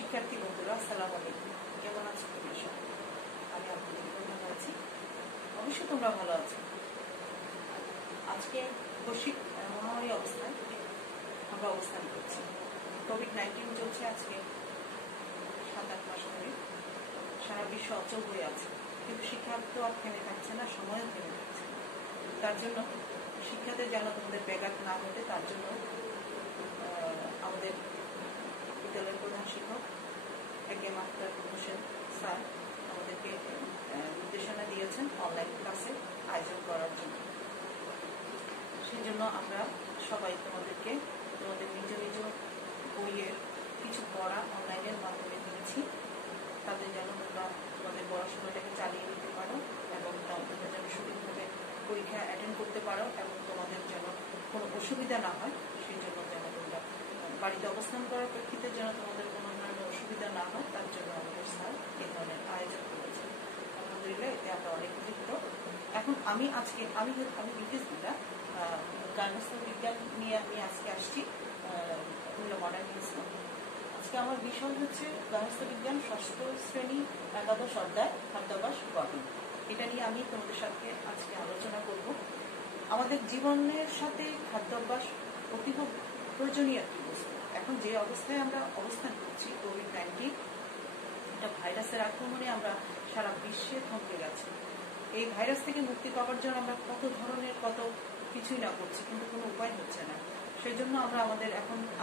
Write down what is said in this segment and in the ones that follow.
শিক্ষার্থী বন্ধুরা, আসসালামু আলাইকুম। কেমন আছো তোমরা সবাই? আমি আলহামদুলিল্লাহ ভালো আছি। অবশ্যই তোমরা ভালো আছো। আজকে বৈশ্বিক মহামারী অবস্থায় আমরা অবস্থান করছি। কোভিড-19 চলছে আজকে 7-8 মাস ধরে। সারা বিশ্ব অচল হয়ে আছে, কিন্তু শিক্ষা তো আর থেমে থাকছে না, সময়ও থেমে থাকছে না। তার জন্য শিক্ষাতে যেন তোমাদের ব্যাঘাত না ঘটে, তার জন্য আমাদের বিদ্যালয়ের প্রধান শিক্ষক একে মাস্টার হোসেন স্যার আমাদেরকে নির্দেশনা দিয়েছেন অনলাইন ক্লাসে আয়োজন করার জন্য। সেই জন্য আমরা সবাই তোমাদের নিজ নিজ বইয়ের কিছু পড়া অনলাইনের মাধ্যমে দিয়েছি, তাদের যেন তোমরা তোমাদের পড়াশোনাটাকে চালিয়ে নিতে পারো এবং তোমরা যেন সঠিকভাবে পরীক্ষা অ্যাটেন্ড করতে পারো এবং তোমাদের যেন কোনো অসুবিধা না হয়। সেই জন্য যেন তোমরা বাড়িতে অবস্থান করার প্রেক্ষিতে যেন তোমাদের কোনো ধরনের অসুবিধা না হয়, তার জন্য আমাদের স্যার এই ধরনের আয়োজন করেছেন। আলহামদুলিল্লাহ, এতে আমরা অনেক উপকৃত। এখন আমি ব্রিটিশ বিদ্যা গার্হস্থ্য বিজ্ঞান নিয়ে আমি আজকে আসছি মডার্ন ইসলাম। আজকে আমার বিষয় হচ্ছে গার্হস্থ্য বিজ্ঞান ষষ্ঠ শ্রেণী একাদশ অধ্যায় খাদ্যাভ্যাস গঠন। এটা নিয়ে আমি তোমাদের সাথে আজকে আলোচনা করব। আমাদের জীবনের সাথে খাদ্যাভ্যাস অতীব প্রয়োজনীয় একটি বস্তু। এখন যে অবস্থায় আমরা অবস্থান করছি, কোভিড-19 এটা ভাইরাসের আক্রমণে আমরা সারা বিশ্বে থমকে গেছি। এই ভাইরাস থেকে মুক্তি পাওয়ার জন্য আমরা কত কিছুই না করছি, কিন্তু কোনো উপায় হচ্ছে না। সেই জন্য আমরা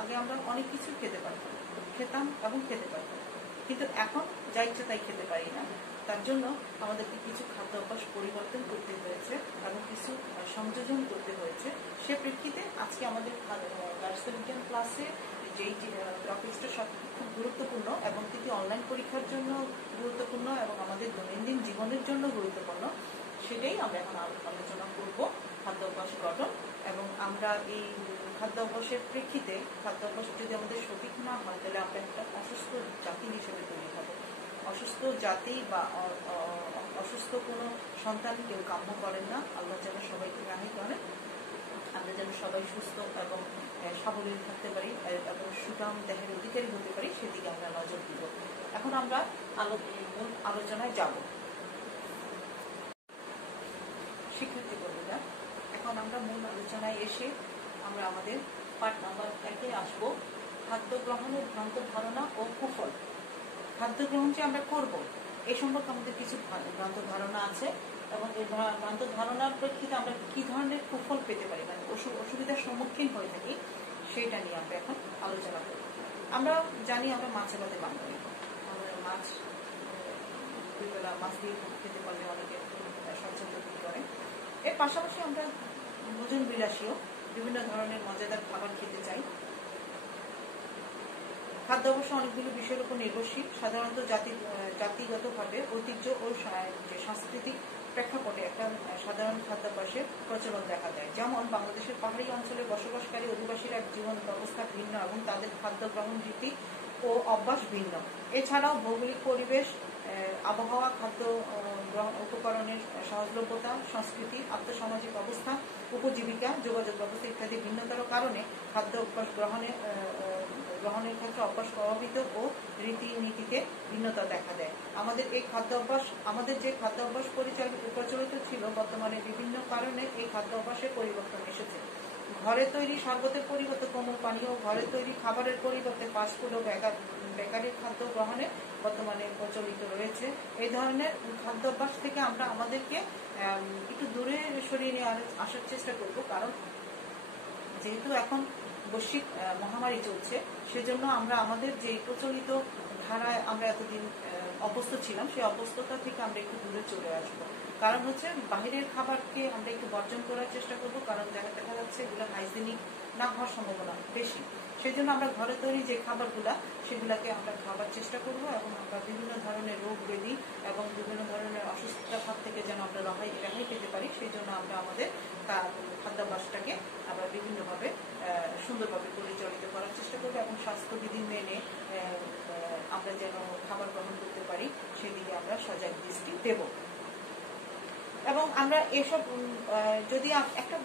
আগে আমরা অনেক কিছু খেতাম এবং খেতে পারতাম, কিন্তু এখন যা ইচ্ছে তাই খেতে পারি না। তার জন্য আমাদেরকে কিছু খাদ্য অভ্যাস পরিবর্তন করতে হয়েছে এবং কিছু সংযোজন করতে হয়েছে। সে প্রেক্ষিতে আজকে আমাদের গার্হস্থ্য বিজ্ঞান ক্লাসে যেই টপিকসটা সব খুব গুরুত্বপূর্ণ এবং এটি অনলাইন পরীক্ষার জন্য গুরুত্বপূর্ণ এবং আমাদের দৈনন্দিন জীবনের জন্য গুরুত্বপূর্ণ, সেটাই আমরা এখন আলোচনা করব, খাদ্যাভ্যাস গঠন। এবং আমরা এই খাদ্যাভ্যাসের প্রেক্ষিতে খাদ্যাভ্যাস যদি আমাদের সঠিক না হয়, তাহলে আমরা একটা অসুস্থ জাতি হিসেবে তৈরি হবো। অসুস্থ জাতি বা অসুস্থ কোনো সন্তান কেউ কাম্য করেন না। আল্লাহ যেন সবাইকে রাহি করেন, আমরা যেন সবাই সুস্থ এবং সাবলীল থাকতে পারি এবং সুঠাম দেহের অধিকারী হতে পারি, সেদিকে আমরা নজর দিব। এখন আমরা মূল আলোচনায় যাব। শিক্ষার্থী বন্ধুরা, এখন আমরা মূল আলোচনায় এসে আমরা আমাদের পাঠ নাম্বার 1-এ আসব। খাদ্য গ্রহণের ভ্রান্ত ধারণা ও কুফল। খাদ্য গ্রহণ যে আমরা করব, এই সম্পর্কে আমাদের কিছু ভ্রান্ত ধারণা আছে এবং এই ভ্রান্ত ধারণার প্রেক্ষিতে আমরা কি ধরনের কুফল পেতে পারি, মানে অসুবিধার সম্মুখীন হয়ে থাকি, সেইটা নিয়ে আমরা এখন আলোচনা করব। আমরা জানি আমরা মাছে ভাতে বাঙালি, আমাদের মাছ দুইবেলা মাছ দিয়ে খেতে পারলে অনেকে স্বচ্ছন্দ বোধ করে। এর পাশাপাশি আমরা ভোজন বিলাসীও বিভিন্ন ধরনের মজাদার খাবার খেতে চাই। খাদ্য অবশ্য অনেকগুলো বিষয়ের উপর নির্ভরশীল। সাধারণত জাতিগতভাবে ঐতিহ্য ও যে সাংস্কৃতিক প্রেক্ষাপটে একটা সাধারণ খাদ্যাভ্যাসের প্রচলন দেখা যায়। যেমন বাংলাদেশের পাহাড়ি অঞ্চলে বসবাসকারী অধিবাসীরা জীবন ব্যবস্থা ভিন্ন এবং তাদের খাদ্য গ্রহণ রীতি ও অভ্যাস ভিন্ন। এছাড়াও ভৌগোলিক পরিবেশ, আবহাওয়া, খাদ্য উপকরণের সহজলভ্যতা, সংস্কৃতি, আর্থসামাজিক অবস্থা, উপজীবিকা, যোগাযোগ ব্যবস্থা ইত্যাদি ভিন্নতার কারণে খাদ্য অভ্যাস গ্রহণের ক্ষেত্রে অভ্যাস প্রভাবিত ও রীতিনীতিতে ভিন্নতা দেখা দেয়। আমাদের যে খাদ্য অভ্যাস প্রচলিত ছিল, বর্তমানে বিভিন্ন কারণে এই খাদ্য অভ্যাসের পরিবর্তন এসেছে। ঘরে তৈরি শরবতের পরিবর্তে কোমল পানীয়, ঘরে তৈরি খাবারের পরিবর্তে ফাস্টফুড ও বেকারির খাদ্য গ্রহণে বর্তমানে প্রচলিত রয়েছে। এই ধরনের খাদ্যাভ্যাস থেকে আমরা আমাদেরকে একটু দূরে সরিয়ে নিয়ে আসার চেষ্টা করব, কারণ যেহেতু এখন বৈশ্বিক মহামারী চলছে, সেজন্য আমরা আমাদের যে প্রচলিত ধারায় আমরা এতদিন অভ্যস্ত ছিলাম, সেই অভ্যস্ততা থেকে আমরা একটু দূরে চলে আসবো। কারণ হচ্ছে বাহিরের খাবারকে আমরা একটু বর্জন করার চেষ্টা করব, কারণ দেখা যাচ্ছে এগুলো হাইজেনিক না হওয়ার সম্ভাবনা বেশি। সেই জন্য আমরা ঘরে তৈরি যে খাবারগুলা, সেগুলাকে আমরা খাবার চেষ্টা করব এবং আমরা বিভিন্ন ধরনের রোগ ব্যাধি এবং বিভিন্ন ধরনের অসুস্থতার হাত থেকে যেন আমরা রেহাই পেতে পারি, সেই জন্য আমরা আমাদের খাদ্যাভ্যাসটাকে আমরা বিভিন্নভাবে সুন্দরভাবে পরিচালিত করার চেষ্টা করবো এবং স্বাস্থ্যবিধি মেনে আমরা যেন খাবার গ্রহণ করতে পারি, সেদিকে আমরা সজাগ দৃষ্টি দেব। এবং আমরা এসব যদি একটা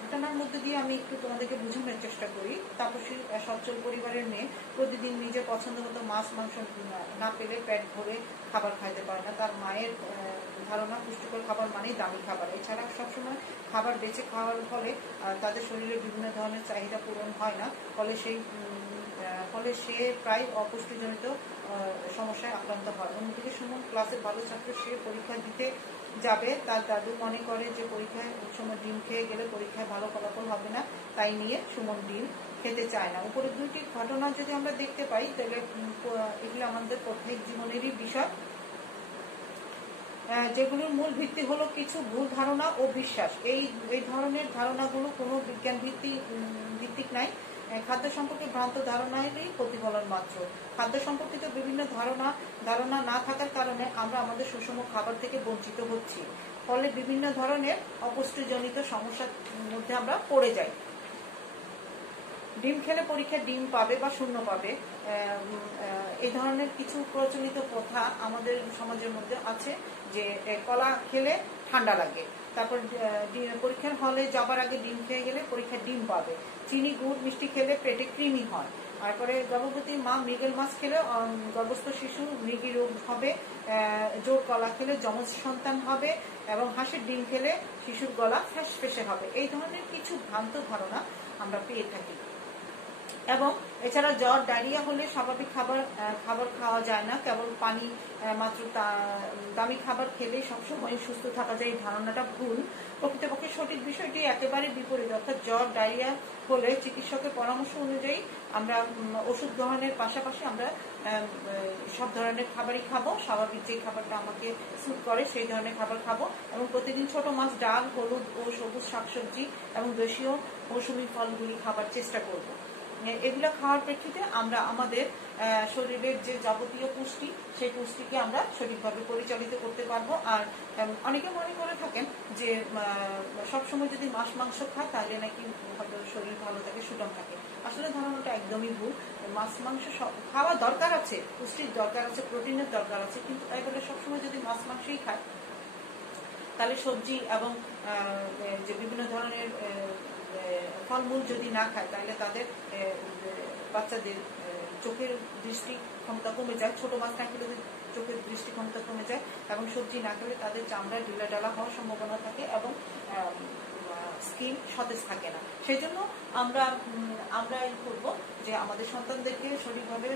ঘটনার মধ্যে দিয়ে আমি একটু তোমাদেরকে বোঝানোর চেষ্টা করি। তাপসী সচ্ছল পরিবারের মেয়ে প্রতিদিন নিজের পছন্দ মতো মাছ মাংস না পেলে পেট ভরে খাবার খাইতে পারে না। তার মায়ের ধারণা পুষ্টিকর খাবার মানেই দামি খাবার। এছাড়া সবসময় খাবার বেঁচে খাওয়ার ফলে তাদের শরীরে বিভিন্ন ধরনের চাহিদা পূরণ হয় না, ফলে সে প্রায় অপুষ্টিজনিত সমস্যায় আক্রান্ত হয়। অন্যদিকে সুমন ক্লাসের ভালো ছাত্র, সে পরীক্ষা দিতে যাবে। তার দাদু মনে করে যে পরীক্ষায় সময় ডিম খেয়ে গেলে পরীক্ষায় ভালো ফলাফল হবে না, তাই নিয়ে সুমন ডিম খেতে চায় না। উপরের দুইটি ঘটনা যদি আমরা দেখতে পাই তাহলে এগুলো আমাদের প্রত্যেক জীবনেরই বিষয়, যেগুলোর মূল ভিত্তি হলো কিছু ভুল ধারণা ও বিশ্বাস। এই ধরনের ধারণাগুলো কোনো বিজ্ঞান ভিত্তিক নাই, খাদ্য সম্পর্কে ভ্রান্ত ধারণারই প্রতিফলন মাত্র। খাদ্য সম্পর্কিত বিভিন্ন ধারণা না থাকার কারণে আমরা আমাদের সুষম খাবার থেকে বঞ্চিত হচ্ছি, ফলে বিভিন্ন ধরনের অপুষ্টিজনিত সমস্যার মধ্যে আমরা পড়ে যাই। ডিম খেলে পরীক্ষায় ডিম পাবে বা শূন্য পাবে, এই ধরনের কিছু প্রচলিত প্রথা আমাদের সমাজের মধ্যে আছে, যে কলা খেলে ঠান্ডা লাগে, তারপর পরীক্ষার হলে যাবার আগে ডিম খেয়ে গেলে পরীক্ষায় ডিম পাবে, চিনি গুড় মিষ্টি খেলে পেটে কৃমি হয়, তারপরে গর্ভবতী মা মৃগেল মাছ খেলে গর্ভস্থ শিশু মৃগী রোগ হবে, জোর কলা খেলে যমজ সন্তান হবে, এবং হাঁসের ডিম খেলে শিশুর গলা ফ্যাসফেসে হবে। এই ধরনের কিছু ভ্রান্ত ধারণা আমরা পেয়ে থাকি। এবং এছাড়া জ্বর ডায়রিয়া হলে স্বাভাবিক খাবার খাওয়া যায় না, কেবল পানি মাত্র দামি খাবার খেলে সবসময় সুস্থ থাকা যায়, এই ধারণাটা ভুল। প্রকৃতপক্ষে সঠিক বিষয়টি একেবারে বিপরীত, অর্থাৎ জ্বর ডায়রিয়া হলে চিকিৎসকের পরামর্শ অনুযায়ী আমরা ওষুধ গ্রহণের পাশাপাশি আমরা সব ধরনের খাবারই খাবো, স্বাভাবিক যে খাবারটা আমাকে স্যুট করে সেই ধরনের খাবার খাবো, এবং প্রতিদিন ছোট মাছ, ডাল, হলুদ ও সবুজ শাকসবজি এবং দেশীয় মৌসুমী ফলগুলি খাবার চেষ্টা করব। এগুলো খাওয়ার প্রেক্ষিতে আমরা আমাদের শরীরের যে যাবতীয় পুষ্টি, সেই পুষ্টিকে আমরা সঠিকভাবে পরিচালিত করতে পারবো। আর অনেকে মনে করে থাকেন যে সবসময় যদি মাছ মাংস খায় তাহলে নাকি শরীর ভালো থাকে, সুঠাম থাকে। আসলে ধারণাটা একদমই ভুল। মাছ মাংস খাওয়া দরকার আছে, পুষ্টির দরকার আছে, প্রোটিনের দরকার আছে, কিন্তু তাই বলে সবসময় যদি মাছ মাংসই খায় তাহলে সবজি এবং যে বিভিন্ন ধরনের ফলমূল যদি না খায় তাহলে তাদের বাচ্চাদের চোখের দৃষ্টি ক্ষমতা কমে যায়, ছোট মাছ না খেলে চোখের দৃষ্টি ক্ষমতা কমে যায়, এবং সবজি না খেলে তাদের চামড়া ঢিলা ঢালা হওয়ার সম্ভাবনা থাকে এবং স্কিন সতেজ থাকে না। সেই জন্য আমরা করব যে আমাদের সন্তানদেরকে সঠিকভাবে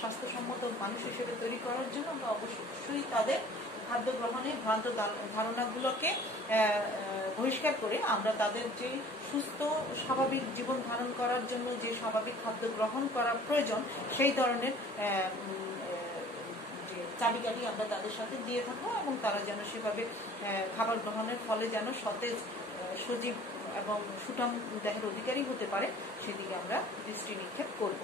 স্বাস্থ্যসম্মত মানুষ হিসেবে তৈরি করার জন্য আমরা অবশ্যই তাদের খাদ্য গ্রহণের ভ্রান্ত ধারণাগুলোকে বহিষ্কার করে আমরা তাদের যে সুস্থ স্বাভাবিক জীবন ধারণ করার জন্য যে স্বাভাবিক খাদ্য গ্রহণ করা প্রয়োজন, সেই ধরনের যে চাবিকাঠি আমরা তাদের সাথে দিয়ে থাকবো, এবং তারা যেন সেভাবে খাবার গ্রহণের ফলে যেন সতেজ, সজীব এবং সুঠাম দেহের অধিকারী হতে পারে, সেদিকে আমরা দৃষ্টি নিক্ষেপ করব।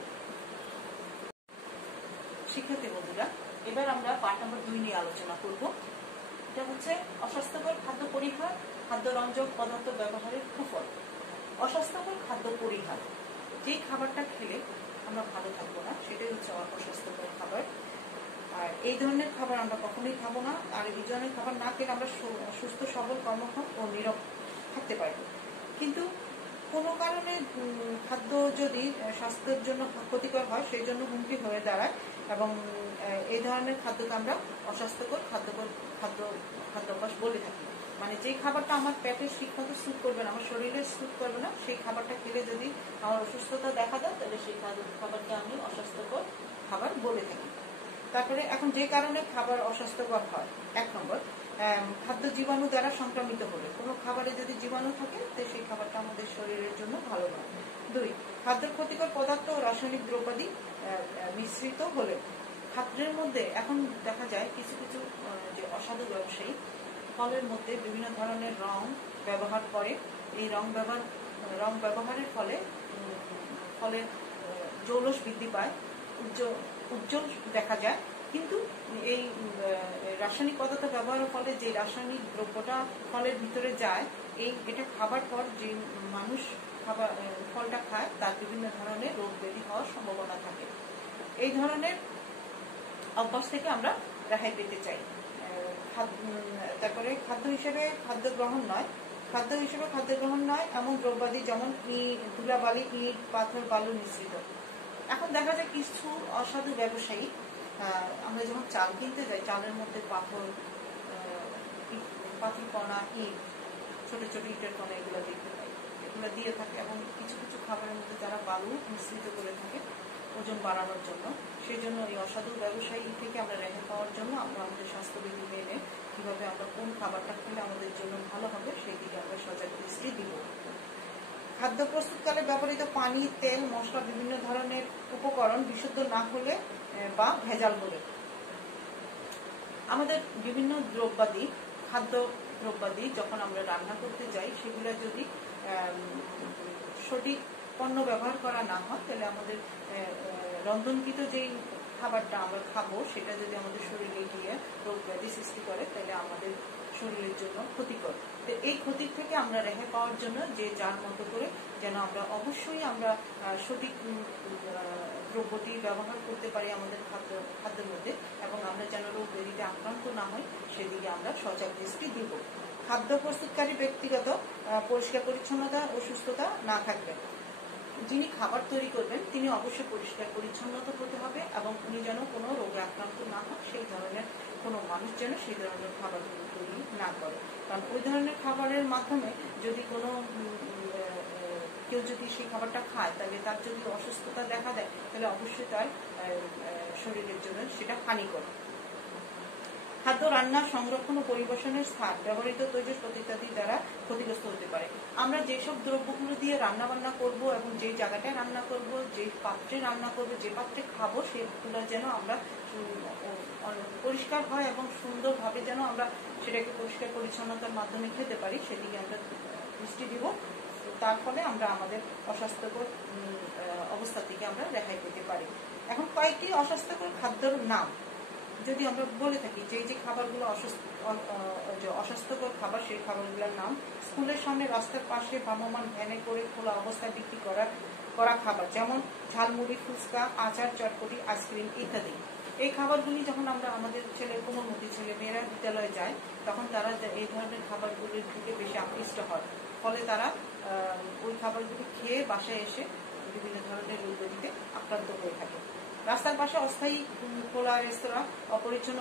শিক্ষার্থী বন্ধুরা, এবার আমরা পাঠ নম্বর 2 নিয়ে আলোচনা করব। এটা হচ্ছে অস্বাস্থ্যকর খাদ্য পরিহার, খাদ্য রঞ্জক পদার্থ ব্যবহারের কুফল। অস্বাস্থ্যকর খাদ্য পরিহার, যে খাবারটা খেলে আমরা ভালো থাকবো না সেটাই হচ্ছে অস্বাস্থ্যকর খাবার। আর এই ধরনের খাবার আমরা কখনোই খাবো না। আর এই ধরনের খাবার না খেলে আমরা সুস্থ সবল কর্মক্ষম ও নীরব থাকতে পারবো। কিন্তু কোনো কারণে খাদ্য যদি স্বাস্থ্যের জন্য ক্ষতিকর হয়, সেই জন্য হুমকি হয়ে দাঁড়ায়, এবং এই ধরনের খাদ্যকে আমরা অস্বাস্থ্যকর খাদ্যাভ্যাস বলে থাকি। মানে যে খাবারটা আমার পেটে ঠিকমতো স্যুট করবে না, আমার শরীরে স্যুট করবে না, সেই খাবারটা খেলে যদি আমার অসুস্থতা দেখা দেয় তাহলে সেই খাবারকে আমি অস্বাস্থ্যকর খাবার বলে থাকি। তারপরে এখন যে কারণে খাবার অস্বাস্থ্যকর হয়, 1 নম্বর, খাদ্য জীবাণু দ্বারা সংক্রমিত হলে। কোনো খাবারে যদি জীবাণু থাকে তো সেই খাবারটা আমাদের শরীরের জন্য ভালো নয়। 2, খাদ্যের ক্ষতিকর পদার্থ ও রাসায়নিক দ্রব্যাদি মিশ্রিত হলে। খাদ্যের মধ্যে এখন দেখা যায় কিছু কিছু যে অসাধু ব্যবসায়ী ফলের মধ্যে বিভিন্ন ধরনের রং ব্যবহার করে। এই রং ব্যবহারের ফলে ফলের জৌলস বৃদ্ধি পায়, উজ্জ্বল দেখা যায়। কিন্তু এই রাসায়নিক পদার্থ ব্যবহারের ফলে যে রাসায়নিক দ্রব্যটা ফলের ভিতরে যায়, এটা খাবার পর যে মানুষ ফলটা খায় তার বিভিন্ন ধরনের রোগ ব্যাধি হওয়ার সম্ভাবনা থাকে। এই ধরনের অভ্যাস থেকে আমরা রেহাই পেতে চাই। তারপরে খাদ্য হিসেবে খাদ্য গ্রহণ নয় এমন দ্রব্যাদি যেমন ধুলাবালি, ইট, পাথর, বালু মিশ্রিত। এখন দেখা যায় কিছু অসাধু ব্যবসায়ী, আমরা যখন চাল কিনতে যাই চালের মধ্যে পাথর কণা, ইট, ছোট ছোট ইটের কণা এগুলো দেখতে পাই, এগুলো দিয়ে থাকে। এবং কিছু কিছু খাবারের মধ্যে যারা বালু মিশ্রিত করে থাকে ওজন বাড়ানোর জন্য। সেই জন্য এই অসাধু ব্যবসায়ী থেকে আমরা রেহাই পাওয়ার জন্য আমরা আমাদের স্বাস্থ্যবিধি মেনে কিভাবে আমরা কোন খাবারটা খেলে আমাদের জন্য ভালো হবে সেই দিকে আমরা সজাগ দৃষ্টি দিব। খাদ্য প্রস্তুতকালে ব্যবহৃত পানি, তেল, মশলা, বিভিন্ন ধরনের উপকরণ বিশুদ্ধ না হলে বা ভেজাল হলে আমাদের বিভিন্ন খাদ্য দ্রব্যাদি যখন আমরা রান্না করতে যাই সেগুলো যদি সঠিক পণ্য ব্যবহার করা না হয় তাহলে আমাদের রন্ধনকৃত যেই খাবারটা আমরা খাবো সেটা যদি আমাদের শরীরে গিয়ে রোগ ব্যাধি সৃষ্টি করে তাহলে আমাদের শরীরের জন্য ক্ষতিকর। তো এই ক্ষতির থেকে আমরা রেহাই পাওয়ার জন্য যে যার মতো করে যেন আমরা অবশ্যই আমরা সঠিক দ্রব্যটি ব্যবহার করতে পারি আমাদের খাদ্যের মধ্যে, এবং আমরা যেন রোগ ব্যাধিতে আক্রান্ত না হই সেদিকে আমরা সজাগ দৃষ্টি দিব। খাদ্য প্রস্তুতকারী ব্যক্তিগত পরিষ্কার পরিচ্ছন্নতা ও সুস্থতা না থাকবে। যিনি খাবার তৈরি করবেন তিনি অবশ্যই পরিষ্কার পরিচ্ছন্নতা হতে হবে এবং উনি যেন কোনো রোগে আক্রান্ত না হয়, সেই ধরনের কোনো মানুষ যেন সেই ধরনের খাবার তৈরি না করে। কারণ ওই ধরনের খাবারের মাধ্যমে যদি কোনো কেউ যদি সেই খাবারটা খায় তাহলে তার যদি অসুস্থতা দেখা দেয় তাহলে অবশ্যই তার শরীরের জন্য সেটা হানিকর। খাদ্য রান্না, সংরক্ষণ ও পরিবেশনের স্থান, ব্যবহৃত তৈজসপত্র ইত্যাদি দ্বারা ক্ষতিগ্রস্ত হতে পারে। আমরা যেসব দ্রব্যগুলো দিয়ে রান্না বান্না করব এবং যে জায়গাটায় রান্না করব, যে পাত্রে রান্না করব, যে পাত্রে খাবো সেগুলো যেন আমরা পরিষ্কার হয় এবং সুন্দরভাবে যেন আমরা সেটাকে পরিষ্কার পরিচ্ছন্নতার মাধ্যমে খেতে পারি সেদিকে আমরা দৃষ্টি দিব। তার ফলে আমরা আমাদের অস্বাস্থ্যকর অবস্থা থেকে আমরা রেহাই পেতে পারি। এখন কয়েকটি অস্বাস্থ্যকর খাদ্যের নাম যদি আমরা বলে থাকি, যে খাবারগুলো অস্বাস্থ্যকর খাবার সেই খাবারগুলোর নাম: স্কুলের সামনে, রাস্তার পাশে, ভ্রাম্যমাণ ভ্যানে করে খোলা অবস্থায় বিক্রি করা খাবার, যেমন ঝালমুড়ি, ফুচকা, আচার, চটপটি, আইসক্রিম ইত্যাদি। এই খাবারগুলি যখন আমরা আমাদের কোমলমতি ছেলে মেয়েরা বিদ্যালয়ে যায় তখন তারা এই ধরনের খাবারগুলির দিকে বেশি আকৃষ্ট হয়, ফলে তারা ওই খাবারগুলি খেয়ে বাসায় এসে বিভিন্ন ধরনের রোগ ব্যাধিতে আক্রান্ত হয়ে থাকে। রাস্তার পাশে অস্থায়ী খোলা রেস্তোরাঁ, অপরিচ্ছন্ন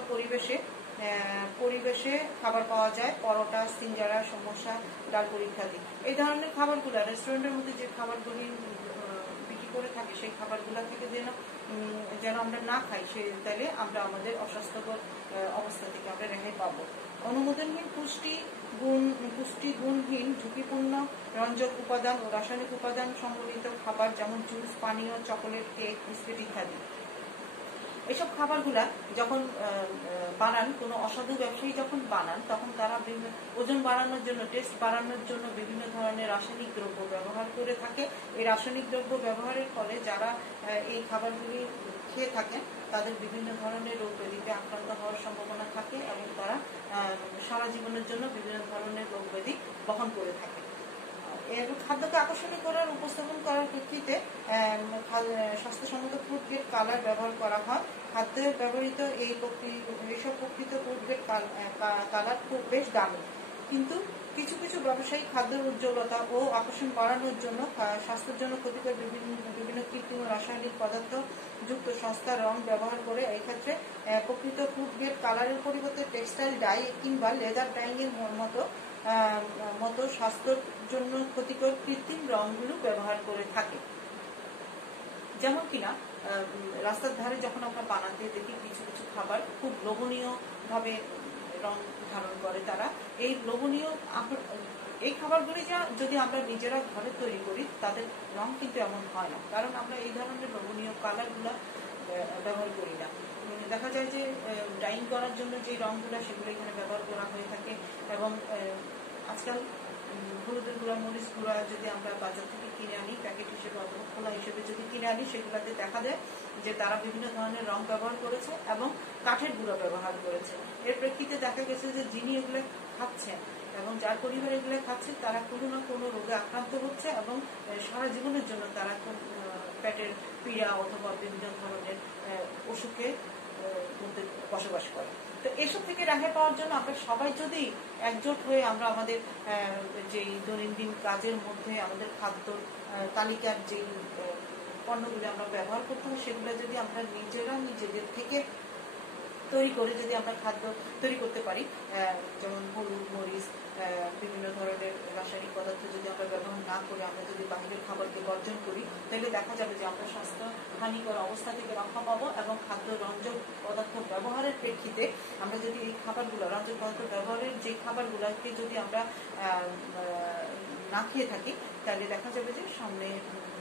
পরিবেশে খাবার পাওয়া যায়, পরোটা, সিঙ্গারা, সমোসা, ডালপুরি ইত্যাদি। এই ধরনের খাবারগুলো রেস্টুরেন্টের মধ্যে যে খাবারগুলি বিক্রি করে থাকে সেই খাবারগুলো থেকে যেন আমরা না খাই, তাহলে আমরা আমাদের অস্বাস্থ্যকর অবস্থা থেকে আমরা রেহাই পাবো। অনুমোদনহীন পুষ্টিগুণহীন, ঝুঁকিপূর্ণ রঞ্জক উপাদান ও রাসায়নিক উপাদান সম্বলিত খাবার, যেমন জুস, পানীয়, চকোলেট, কেক, বিস্কুট ইত্যাদি। এইসব খাবারগুলা যখন বানান, কোনো অসাধু ব্যবসায়ী যখন বানান তখন তারা ওজন বাড়ানোর জন্য, টেস্ট বাড়ানোর জন্য বিভিন্ন ধরনের রাসায়নিক দ্রব্য ব্যবহার করে থাকে। এই রাসায়নিক দ্রব্য ব্যবহারের ফলে যারা এই খাবারগুলি খেয়ে থাকেন তাদের বিভিন্ন ধরনের রোগ ব্যাধিতে আক্রান্ত হওয়ার সম্ভাবনা থাকে এবং তারা সারা জীবনের জন্য বিভিন্ন ধরনের রোগ ব্যাধি বহন করে থাকে। এর খাদ্যকে আকর্ষণীয় করার, উপস্থাপন করার প্রেক্ষিতে স্বাস্থ্যসম্মত ফুড গ্রেড কালার ব্যবহার করা হয়। খাদ্যে ব্যবহৃত এইসব প্রকৃত ফুড গ্রেড কালার খুব বেশ দামি, কিন্তু কিছু কিছু ব্যবসায়ী খাদ্যের উজ্জ্বলতা ও আকর্ষণ বাড়ানোর জন্য স্বাস্থ্যের জন্য ক্ষতিকর বিভিন্ন কৃত্রিম রাসায়নিক পদার্থ যুক্ত সস্তা রং ব্যবহার করে। এই ক্ষেত্রে প্রকৃত ফুড গ্রেড কালারের পরিবর্তে টেক্সটাইল ডাই কিংবা লেদার ডাইং এর মতো স্বাস্থ্যের জন্য ক্ষতিকর কৃত্রিম রংগুলো ব্যবহার করে থাকে। যেমন কিনা রাস্তার ধারে যখন আমরা বানাতে দেখি কিছু কিছু খাবার খুব লোভনীয় ভাবে রং ধারণ করে তারা। এই খাবারগুলি যদি আমরা নিজেরা ঘরে তৈরি করি তাদের রং কিন্তু এমন হয় না, কারণ আমরা এই ধরনের লোভনীয় কালারগুলো ব্যবহার করি না। দেখা যায় যে ডাইং করার জন্য যে রংগুলো সেগুলো এখানে ব্যবহার করা হয়ে থাকে। এবং আজকাল হলুদের গুঁড়া, মরিচ গুঁড়া যদি আমরা বাজার থেকে কিনে আনি প্যাকেট হিসেবে অথবা খোলা হিসেবে যদি কিনে আনি, সেগুলোতে দেখা যায় যে তারা বিভিন্ন ধরনের রং ব্যবহার করেছে এবং কাঠের গুঁড়া ব্যবহার করেছে। এর প্রেক্ষিতে দেখা গেছে যে যিনি এগুলো খাচ্ছেন এবং যার পরিবার এগুলো খাচ্ছে তারা কোনো না কোনো রোগে আক্রান্ত হচ্ছে এবং সারা জীবনের জন্য তারা পেটের পীড়া অথবা বিভিন্ন ধরনের অসুখে মধ্যে বসবাস করে। তো এসব থেকে রেহাই পাওয়ার জন্য আমরা সবাই যদি একজোট হয়ে আমরা আমাদের যেই দৈনন্দিন কাজের মধ্যে আমাদের খাদ্য তালিকার যেই পণ্যগুলো আমরা ব্যবহার করতে হয় সেগুলো যদি আমরা নিজেদের থেকে তৈরি করে যদি আমরা খাদ্য তৈরি করতে পারি, যেমন হলুদ, মরিচ, বিভিন্ন ধরনের রাসায়নিক পদার্থ যদি আমরা ব্যবহার না করে আমরা যদি বাহিরের খাবারকে বর্জন করি, তাহলে দেখা যাবে যে আমরা স্বাস্থ্য হানিকর অবস্থা থেকে রক্ষা পাবো এবং খাদ্য রঞ্জক পদার্থ ব্যবহারের প্রেক্ষিতে আমরা যদি এই খাবারগুলো রঞ্জক পদার্থ ব্যবহারের যে খাবারগুলোকে যদি আমরা না খেয়ে থাকি, তাহলে দেখা যাবে যে সামনে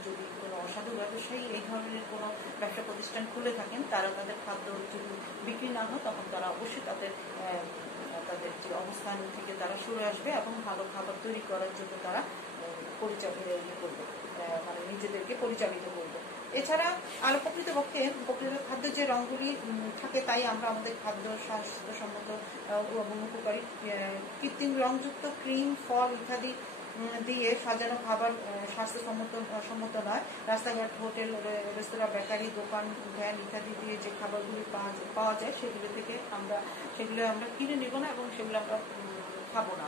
যদি কোনো অসাধু ব্যবসায়ী এই ধরনের কোনো ব্যবসা প্রতিষ্ঠান খুলে থাকেন, তারা তাদের খাদ্য যদি বিক্রি না হয় তখন তারা অবশ্যই তাদের যে অবস্থান থেকে তারা সরে আসবে এবং ভালো খাবার তৈরি করার জন্য তারা পরিচালিত করবে, মানে নিজেদেরকে পরিচালিত করবে। এছাড়া আরো প্রকৃতপক্ষে খাদ্য যে রঙগুলি থাকে তাই আমরা আমাদের খাদ্য স্বাস্থ্যসম্মত এবং উপকারী কৃত্রিম রংযুক্ত ক্রিম, ফল ইত্যাদি দিয়ে সাজানো খাবার স্বাস্থ্যসম্মত নয়। রাস্তাঘাট, হোটেল, রেস্তোরাঁ, বেকারি, দোকান, ভ্যান ইত্যাদি দিয়ে যে খাবারগুলি পাওয়া যায় সেগুলো আমরা কিনে নেব না এবং সেগুলো আমরা খাবো না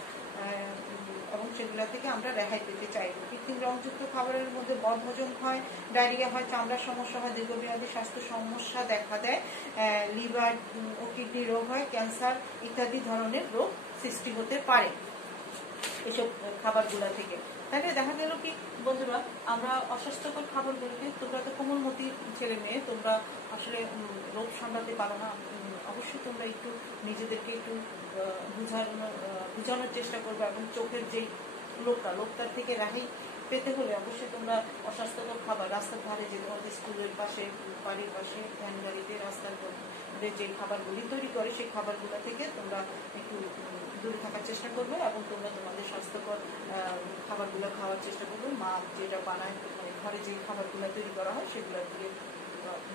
এবং সেগুলো থেকে আমরা রেহাই পেতে চাইব। কৃত্রিম রংযুক্ত খাবারের মধ্যে বদহজম হয়, ডায়রিয়া হয়, চামড়ার সমস্যা হয়, দীর্ঘমেয়াদী স্বাস্থ্য সমস্যা দেখা দেয়, লিভার ও কিডনি রোগ হয়, ক্যান্সার ইত্যাদি ধরনের রোগ সৃষ্টি হতে পারে এসব খাবারগুলা থেকে। তাহলে দেখা গেল কি বন্ধুরা, আমরা অস্বাস্থ্যকর খাবারগুলোকে, তোমরা তো কোমলমতি ছেলে মেয়ে, তোমরা আসলে রোগ সামলাতে পারো না, অবশ্যই তোমরা একটু নিজেদেরকে একটু বুঝানোর চেষ্টা করবে এবং চোখের যেই লোকটার থেকে রেহাই পেতে হলে অবশ্যই তোমরা অস্বাস্থ্যকর খাবার রাস্তার ধারে যে তোমাদের স্কুলের পাশে, বাড়ির পাশে, ভ্যান গাড়িতে রাস্তার যে খাবারগুলি তৈরি করে সেই খাবারগুলো থেকে তোমরা একটু দূরে থাকার চেষ্টা করবে এবং তোমরা তোমাদের স্বাস্থ্যকর খাবারগুলো খাওয়ার চেষ্টা করবে। মা যেটা বানায়, ঘরে যে খাবারগুলো তৈরি করা হয় সেগুলোর দিকে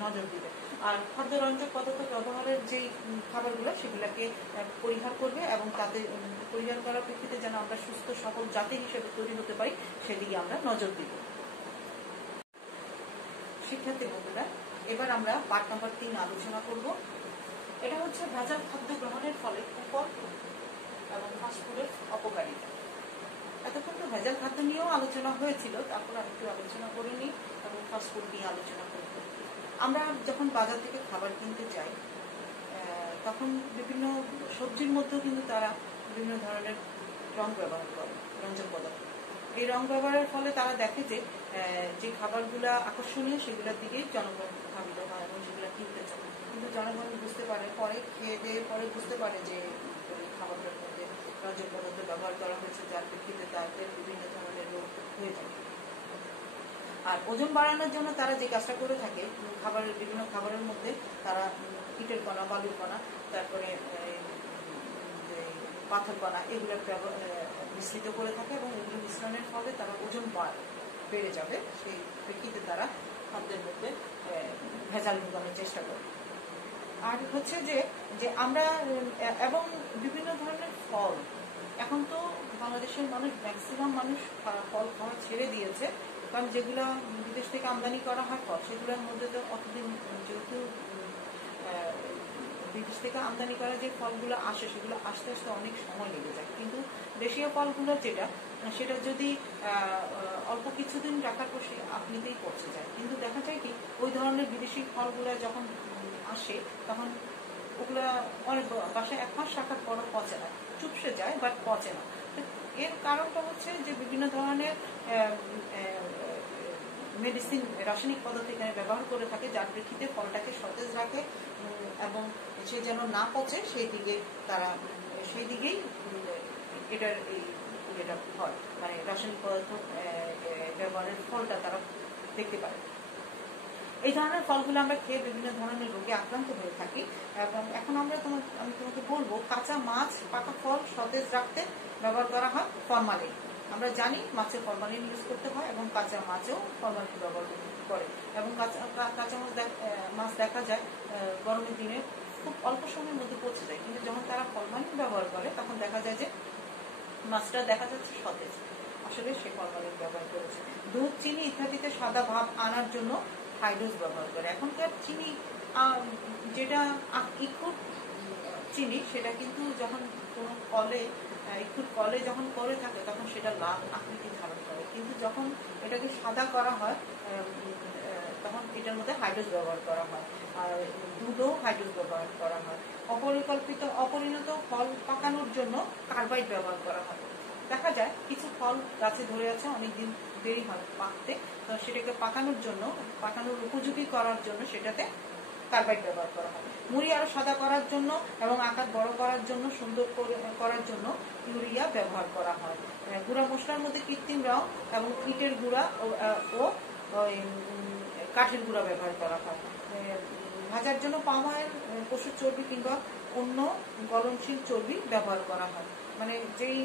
নজর দিবে। আর খাদ্য রঞ্জক পদার্থ ব্যবহারের যে খাবারগুলো সেগুলোকে পরিহার করবে এবং তাতে পরিহার করার প্রেক্ষিতে যেন আমরা সুস্থ সবল জাতি হিসেবে তৈরি হতে পারি সেদিকে আমরা নজর দিব। শিক্ষার্থী বন্ধুরা, এবার আমরা পার্ট নাম্বার 3 আলোচনা করব। এটা হচ্ছে ভেজাল খাদ্য গ্রহণের ফলে কুফল এবং ফাস্টফুডের অপকারিতা। এতক্ষণ তো ভেজাল খাদ্য নিয়েও আলোচনা হয়েছিল, তারপর আমি একটু আলোচনা করে নিই এবং ফাস্টফুড নিয়ে আলোচনা করব। আমরা যখন বাজার থেকে খাবার কিনতে যাই তখন বিভিন্ন সবজির মধ্যেও কিন্তু তারা বিভিন্ন ধরনের রং ব্যবহার করে, রঞ্জক পদার্থ। এই রং ব্যবহারের ফলে তারা দেখে যে খাবারগুলা আকর্ষণীয় সেগুলোর দিকেই জনগণ ধাবিত হয় এবং সেগুলো কিনতে চায়, কিন্তু জনগণ বুঝতে পারে পরে, খেয়ে দিয়ে পরে বুঝতে পারে যে খাবারের মধ্যে রঞ্জক পদার্থ ব্যবহার করা হয়েছে, যার প্রেক্ষিতে তাদের বিভিন্ন ধরনের রোগ হয়ে যায়। আর ওজন বাড়ানোর জন্য তারা যে কাজটা করে থাকে, বিভিন্ন খাবারের মধ্যে তারা ইটের কণা, বালুর কণা, তারপরে পাথর কণা এগুলো মিশ্রিত করে থাকে এবং এগুলো মিশ্রণের ফলে তারা ওজন বেড়ে যাবে, সেই প্রেক্ষিতে তারা খাদ্যের মধ্যে ভেজাল ঢোকানোর চেষ্টা করে। আর হচ্ছে যে আমরা এবং বিভিন্ন ধরনের ফল, এখন তো বাংলাদেশের মানুষ, ম্যাক্সিমাম মানুষ ফল খাওয়া ছেড়ে দিয়েছে, কারণ যেগুলো বিদেশ থেকে আমদানি করা হয় ফল, সেগুলোর মধ্যে তো অতদিন, যেহেতু বিদেশ থেকে আমদানি করা যে ফলগুলো আসে সেগুলো আস্তে আস্তে অনেক সময় লেগে যায়, কিন্তু দেশীয় ফলগুলো সেটা যদি অল্প কিছুদিন রাখার পর সে আপনিতেই পচে যায়। কিন্তু দেখা যায় কি ওই ধরনের বিদেশি ফলগুলো যখন আসে তখন ওগুলা অনেক বাসায় 1 মাস রাখার পরও পচে না, চুপসে যায় বাট পচে না। এর কারণটা হচ্ছে যে বিভিন্ন ধরনের মেডিসিন, রাসায়নিক পদার্থ এখানে ব্যবহার করে থাকে, যার প্রেক্ষিতে ফলটাকে সতেজ রাখে এবং সে যেন না পচে সেই দিকেই এটার এটা হয়, মানে রাসায়নিক পদার্থ ব্যবহারের ফলটা তারা দেখতে পারে। এই ধরনের ফলগুলো আমরা খেয়ে বিভিন্ন ধরনের রোগে আক্রান্ত হয়ে থাকি। এবং এখন আমি তোমাকে বলবো, কাঁচা মাছ, পাকা ফল সতেজ রাখতে ব্যবহার করা হয় ফরমালিন। আমরা জানি মাছে ফরমালিন ইউজ করতে হয় এবং কাঁচা মাছেও ফরমালিন ব্যবহার করে এবং কাঁচা মাছ দেখা যায় গরমের দিনে খুব অল্প সময়ের মধ্যে পচে যায়, কিন্তু যখন তারা ফরমালিন ব্যবহার করে তখন দেখা যায় যে মাছটা দেখা যাচ্ছে সতেজ, আসলে সে ফরমালিন ব্যবহার করেছে। দুধ, চিনি ইত্যাদিতে সাদা ভাব আনার জন্য হাইড্রোজ ব্যবহার করে। এখনকার চিনি যেটা খুব চিনি সেটা কিন্তু যখন কোনো কলে একটু কলে যখন করে থাকে তখন সেটা লাল আকৃতি ধারণ করে, কিন্তু যখন এটাকে সাদা করা হয় তখন এটার মধ্যে হাইড্রোজ ব্যবহার করা হয়, আর দুধও হাইড্রোজ ব্যবহার করা হয়। অপরিণত ফল পাকানোর জন্য কার্বাইড ব্যবহার করা হয়। দেখা যায় কিছু ফল গাছে ধরে আছে, অনেকদিন দেরি হয় পাকতে, তো সেটাকে পাকানোর উপযোগী করার জন্য সেটাতে কার্বাইড ব্যবহার করা হয়। মুড়ি আরো সাদা করার জন্য এবং আকার বড় করার জন্য, সুন্দর করার জন্য ইউরিয়া ব্যবহার করা হয়। গুঁড়া মশলার মধ্যে কৃত্রিম রং এবং ইটের গুঁড়া ও কাঠের গুঁড়া ব্যবহার করা হয়। ভাজার জন্য পাম অয়েল, পশুর চর্বি কিংবা অন্য গলনশীল চর্বি ব্যবহার করা হয়। মানে যেই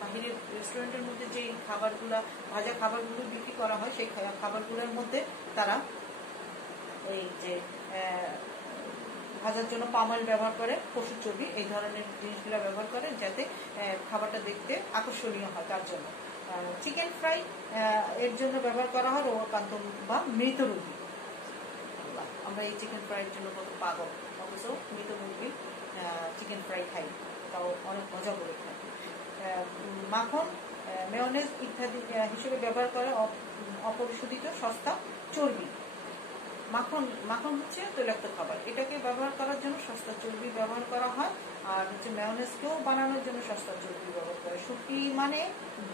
বাহিরের রেস্টুরেন্টের মধ্যে যেই ভাজা খাবারগুলো বিক্রি করা হয়, সেই খাবারগুলোর মধ্যে তারা এই যে ভাজার জন্য পাম অয়েল ব্যবহার করে, পশুর চর্বি, এই ধরনের জিনিসগুলো ব্যবহার করে যাতে খাবারটা দেখতে আকর্ষণীয় হয় তার জন্য। চিকেন ফ্রাই এর জন্য ব্যবহার করা হয় রোগাক্রান্ত বা মৃত রোগী। আমরা এই চিকেন ফ্রাইয়ের জন্য কত পাগল, অথচ মৃত মুরগির চিকেন ফ্রাই খাই, তাও অনেক মজা করে খাই। মাখন, মেয়োনেজ ইত্যাদি হিসেবে ব্যবহার করে অপরিশোধিত সস্তা চর্বি। মাখন হচ্ছে তৈলাক্ত খাবার, এটাকে ব্যবহার করার জন্য সস্তা চর্বি ব্যবহার করা হয়। আর হচ্ছে মেয়োনেজকেও বানানোর জন্য সস্তা চর্বি ব্যবহার করে। শুটকি মানে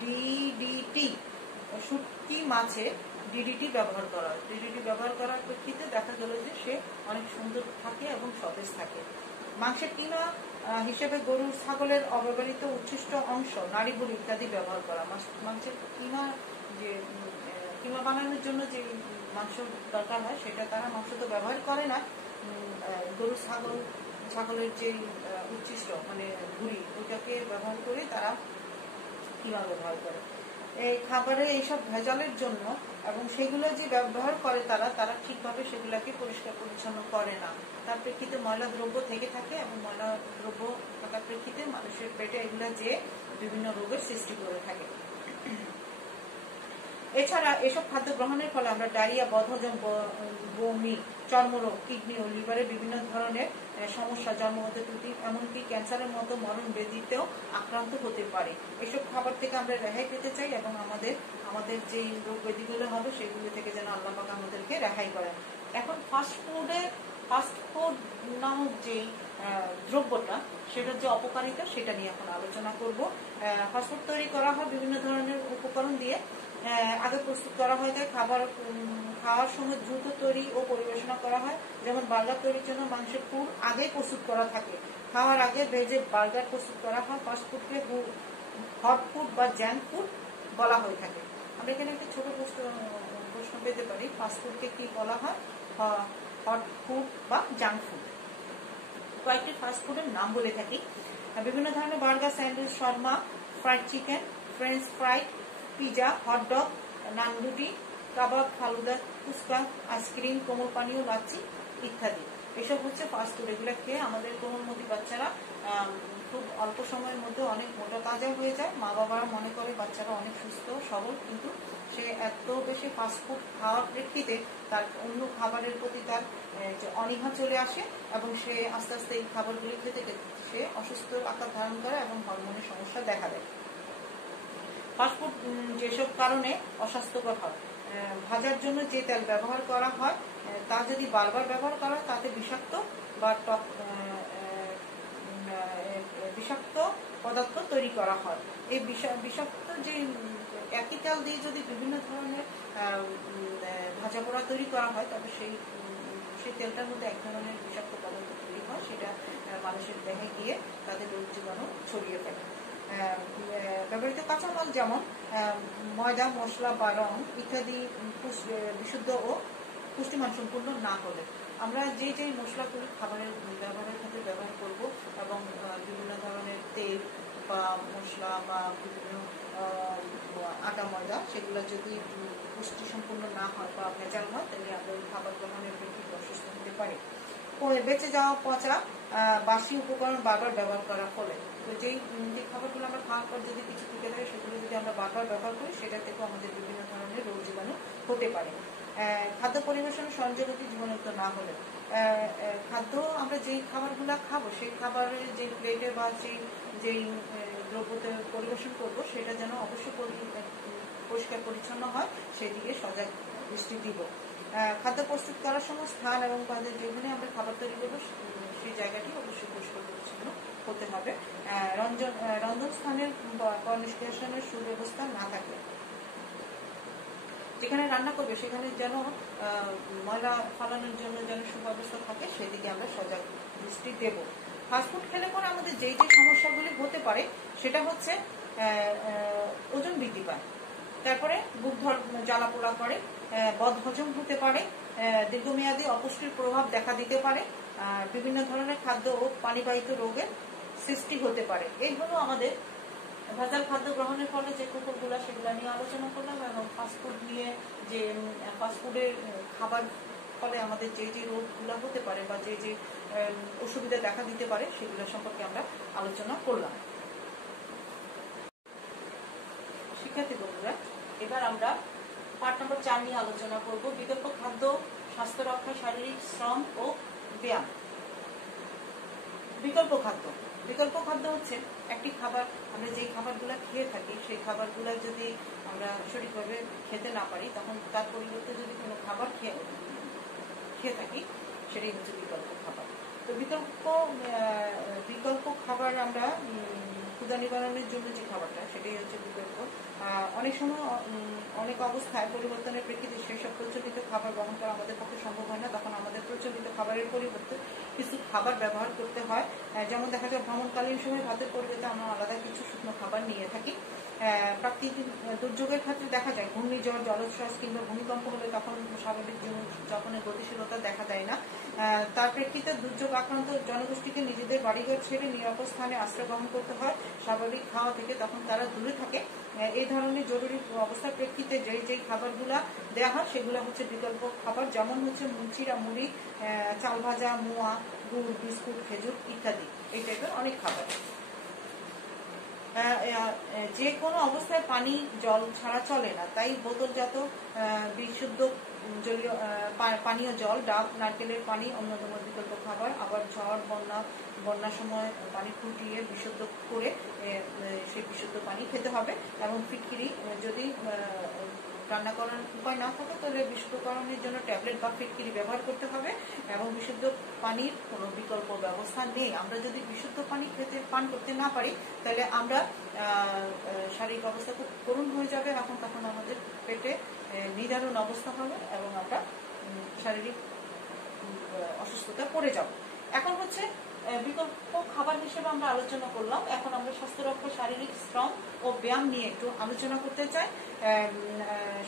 ডিডিটি, শুটকি মাছে ডিডিটি ব্যবহার করা হয়। ডিডিটি ব্যবহার করার প্রেক্ষিতে দেখা গেল যে সে অনেক সুন্দর থাকে এবং সতেজ থাকে। মাংসের কিমা হিসেবে গরু ছাগলের অব্যবহৃত উচ্ছিষ্ট অংশ, নাড়িভুঁড়ি ইত্যাদি ব্যবহার করা। মাংসের কিমা বানানোর জন্য যে মাংস দরকার হয় সেটা তারা মাংস তো ব্যবহার করে না, গরু ছাগলের যে উচ্ছিষ্ট মানে ভুঁড়ি, ওইটাকে ব্যবহার করে তারা কিমা ব্যবহার করে। এই খাবারে এইসব ভেজালের জন্য এবং সেগুলো যে ব্যবহার করে তারা ঠিকভাবে সেগুলোকে পরিষ্কার পরিচ্ছন্ন করে না। তার প্রেক্ষিতে ময়লা দ্রব্য থেকে থাকে এবং ময়লা দ্রব্য থাকার প্রেক্ষিতে মানুষের পেটে এগুলো যে বিভিন্ন রোগের সৃষ্টি করে থাকে। এছাড়া এসব খাদ্য গ্রহণের ফলে আমরা ডায়রিয়া, বদহজম, বমি, চর্মরোগ, কিডনি ও লিভারের বিভিন্ন ধরনের সমস্যা, জন্মগত ত্রুটি, এমনকি ক্যান্সারের মতো মরণ ব্যাধিতেও আক্রান্ত হতে পারে। এসব খাবার থেকে আমরা রেহাই পেতে চাই এবং আমাদের যে রোগ ব্যাধিগুলো হবে সেগুলো থেকে যেন আল্লাহ পাক আমাদেরকে রেহাই করেন। এখন ফাস্ট ফুড নামক যেই দ্রব্যটা, সেটার যে অপকারিতা সেটা নিয়ে এখন আলোচনা করব। ফাস্টফুড তৈরি করা হয় বিভিন্ন ধরনের উপকরণ দিয়ে। আগে প্রস্তুত করা হয় তাই খাওয়ার সময় দ্রুত তৈরি ও পরিবেশনা করা হয়। যেমন বার্গার তৈরির জন্য মাংসের পুর আগেই প্রস্তুত করা থাকে, খাওয়ার আগে ভেজে বার্গার প্রস্তুত করা হয়। ফাস্টফুডকে হট ফুড বা জাঙ্ক ফুড বলা হয়ে থাকে। আমরা এখানে একটা ছোট প্রশ্ন পেতে পারি, ফাস্টফুডকে কি বলা হয়, হট ফুড বা জাঙ্ক ফুড। কয়েকটি ফাস্টফুডের নাম বলে থাকি। বিভিন্ন ধরনের burger, sandwich, shawarma, fried chicken, french fry, pizza, hot dog, naan রুটি, কাবাব, ফালুদা, ফুচকা, আইসক্রিম, কোমল পানীয়, লাচ্ছি ইত্যাদি। এসব হচ্ছে ফাস্টফুড। এগুলো খেয়ে আমাদের কোমলমতি বাচ্চারা খুব অল্প সময়ের মধ্যে অনেক মোটা তাজা হয়ে যায়। মা বাবারা মনে করে বাচ্চারা অনেক সুস্থ সবল, কিন্তু সে এত বেশি ফাস্টফুড খাওয়ার প্রেক্ষিতে তার অন্য খাবারের প্রতি তার অনীহা চলে আসে এবং সে আস্তে আস্তে এই খাবারগুলি খেতে খেতে সে অসুস্থ আকার ধারণ করে এবং হরমোনের সমস্যা দেখা দেয়। ফাস্টফুড যেসব কারণে অস্বাস্থ্যকর হয়, ভাজার জন্য যে তেল ব্যবহার করা হয় তা যদি বারবার ব্যবহার করা হয় তাতে বিষাক্ত পদার্থ তৈরি করা হয়। এই বিষাক্ত যে একই তেল দিয়ে যদি বিভিন্ন ধরনের ভাজা পোড়া তৈরি করা হয় তবে সেই তেলটার মধ্যে এক ধরনের বিষাক্ত পদার্থ তৈরি হয়, সেটা মানুষের দেহে গিয়ে তাদের রোগ জীবাণু ছড়িয়ে ফেলে। ব্যবহৃত কাঁচামাল যেমন ময়দা, মশলা বা রং ইত্যাদি বিশুদ্ধ ও পুষ্টিমান সম্পূর্ণ না হলে আমরা যে মশলাগুলো খাবারের ব্যবহারের ক্ষেত্রে ব্যবহার করব এবং বিভিন্ন ধরনের তেল বা মশলা বা বিভিন্ন আটা ময়দা সেগুলো যদি পুষ্টি সম্পূর্ণ না হয় বা ভেজাল হয় তাহলে আমাদের খাবার গ্রহণের প্রেক্ষিতে অসুস্থ হতে পারে। বেঁচে যাওয়া, পচা, বাসি উপকরণ বারবার ব্যবহার করার ফলে যে খাবারগুলো আমরা খাওয়ার পর যদি কিছু থেকে থাকে সেগুলো যদি আমরা বারবার ব্যবহার করি সেটা থেকেও আমাদের বিভিন্ন ধরনের রোগ জীবাণু হতে পারে। খাদ্য পরিবেশনের সরঞ্জামটি জীবনযুক্ত না হলে খাদ্য আমরা যেই খাবারগুলো খাবো সেই খাবারের যে প্লেটে বা যেই দ্রব্যতে পরিবেশন করবো সেটা যেন অবশ্যই পরিষ্কার পরিচ্ছন্ন হয়, সেদিকে সজাগ দৃষ্টি দিব। খাদ্য প্রস্তুত করার সময় স্থান এবং যেখানে আমরা খাবার তৈরি করবো সেই জায়গাটি অবশ্যই পরিষ্কার পরিচ্ছন্ন হতে হবে। রন্ধন স্থানের পর নিষ্কাশনের সুব্যবস্থা না থাকলে, যেখানে রান্না করবে সেখানে যেন ময়লা ফালানোর জন্য যেন সুব্যবস্থা থাকে, সেদিকে আমরা সজাগ দৃষ্টি দেব। ফাস্টফুড খেলে পরে আমাদের যেই যে সমস্যাগুলি হতে পারে সেটা হচ্ছে ওজন বৃদ্ধি পায়, তারপরে বুক জ্বালা পোড়া করে, বদহজম হতে পারে, দীর্ঘমেয়াদী অপুষ্টির প্রভাব দেখা দিতে পারে, বিভিন্ন ধরনের খাদ্য ও পানিবাহিত রোগের সৃষ্টি হতে পারে। এই হলো আমাদের ভেজাল খাদ্য গ্রহণের ফলে যে কুকুরগুলো, সেগুলো নিয়ে আলোচনা করলাম, এবং ফাস্টফুড নিয়ে যে ফাস্টফুডের খাবার ফলে আমাদের যে যে রোগগুলো হতে পারে বা যে যে অসুবিধা দেখা দিতে পারে সেগুলো সম্পর্কে আমরা আলোচনা করলাম। শিক্ষার্থী বন্ধুরা, এবার আমরা পার্ট নম্বর 4 নিয়ে আলোচনা করব, বিকল্প খাদ্য, স্বাস্থ্য রক্ষা, শারীরিক শ্রম ও ব্যায়াম। বিকল্প খাদ্য হচ্ছে একটি খাবার, আমরা যেই খাবারগুলো খেয়ে থাকি সেই খাবারগুলো যদি আমরা সঠিকভাবে খেতে না পারি, তখন তার পরিবর্তে যদি কোনো খাবার খেয়ে থাকি, সেটাই হচ্ছে বিকল্প খাবার। তো বিকল্প খাবার আমরা ক্ষুধা নিবারণের জন্য যে খাবারটা, সেটাই হচ্ছে বিকল্প। অনেক সময় অনেক অবস্থায় পরিবর্তনের প্রেক্ষিতে সেসব প্রচলিত খাবার গ্রহণ করা আমাদের পক্ষে সম্ভব হয় না, তখন আমাদের প্রচলিত খাবারের পরিবর্তে কিছু খাবার ব্যবহার করতে হয়। যেমন দেখা যায় ভ্রমণকালীন সময় ভাতের পরিবর্তে আমরা আলাদা কিছু শুকনো খাবার নিয়ে থাকি। প্রাকৃতিক দুর্যোগের ক্ষেত্রে দেখা যায় ঘূর্ণিঝড়, জলোচ্ছ্বাস কিংবা ভূমিকম্প হলে তখন স্বাভাবিক জীবনযাপনের গতিশীলতা দেখা দেয় না। তার প্রেক্ষিতে দুর্যোগ আক্রান্ত জনগোষ্ঠীকে নিজেদের বাড়িঘর ছেড়ে নিরাপদ স্থানে আশ্রয় গ্রহণ করতে হয় স্বাভাবিক খাওয়া থেকে, তখন তারা দূরে থাকে। এই ধরনের জরুরি অবস্থার প্রেক্ষিতে যেই খাবারগুলা দেওয়া হয় সেগুলো হচ্ছে বিকল্প খাবার, যেমন হচ্ছে চিড়া মুড়ি, চাল ভাজা, মোয়া, গুড়, বিস্কুট, খেজুর ইত্যাদি। এই টাইপের অনেক খাবার। যে কোনো অবস্থায় পানি জল ছাড়া চলে না, তাই বোতলজাত বিশুদ্ধ জলীয় পানীয় জল, ডাব, নারকেলের পানি অন্যতম বিকল্প খাবার। আবার ঝড়, বন্যার সময় পানি ফুটিয়ে বিশুদ্ধ করে সেই বিশুদ্ধ পানি খেতে হবে। এবং ফিটকিরি, যদি রান্না করার উপায় না থাকে তাহলে বিশুদ্ধকরণের জন্য ট্যাবলেট বা ফিটকিরি ব্যবহার করতে হবে। এবং বিশুদ্ধ পানির কোনো বিকল্প ব্যবস্থা নেই। আমরা যদি বিশুদ্ধ পানি পান করতে না পারি, তাহলে আমরা শারীরিক অবস্থা খুব করুণ হয়ে যাবে, এখন তখন আমাদের পেটে নিদারুণ অবস্থা হবে এবং আমরা শারীরিক অসুস্থতা পড়ে যাব। এখন হচ্ছে বিকল্প খাবার হিসেবে আমরা আলোচনা করলাম। এখন আমরা স্বাস্থ্য রক্ষা, শারীরিক শ্রম ও ব্যায়াম নিয়ে একটু আলোচনা করতে চাই।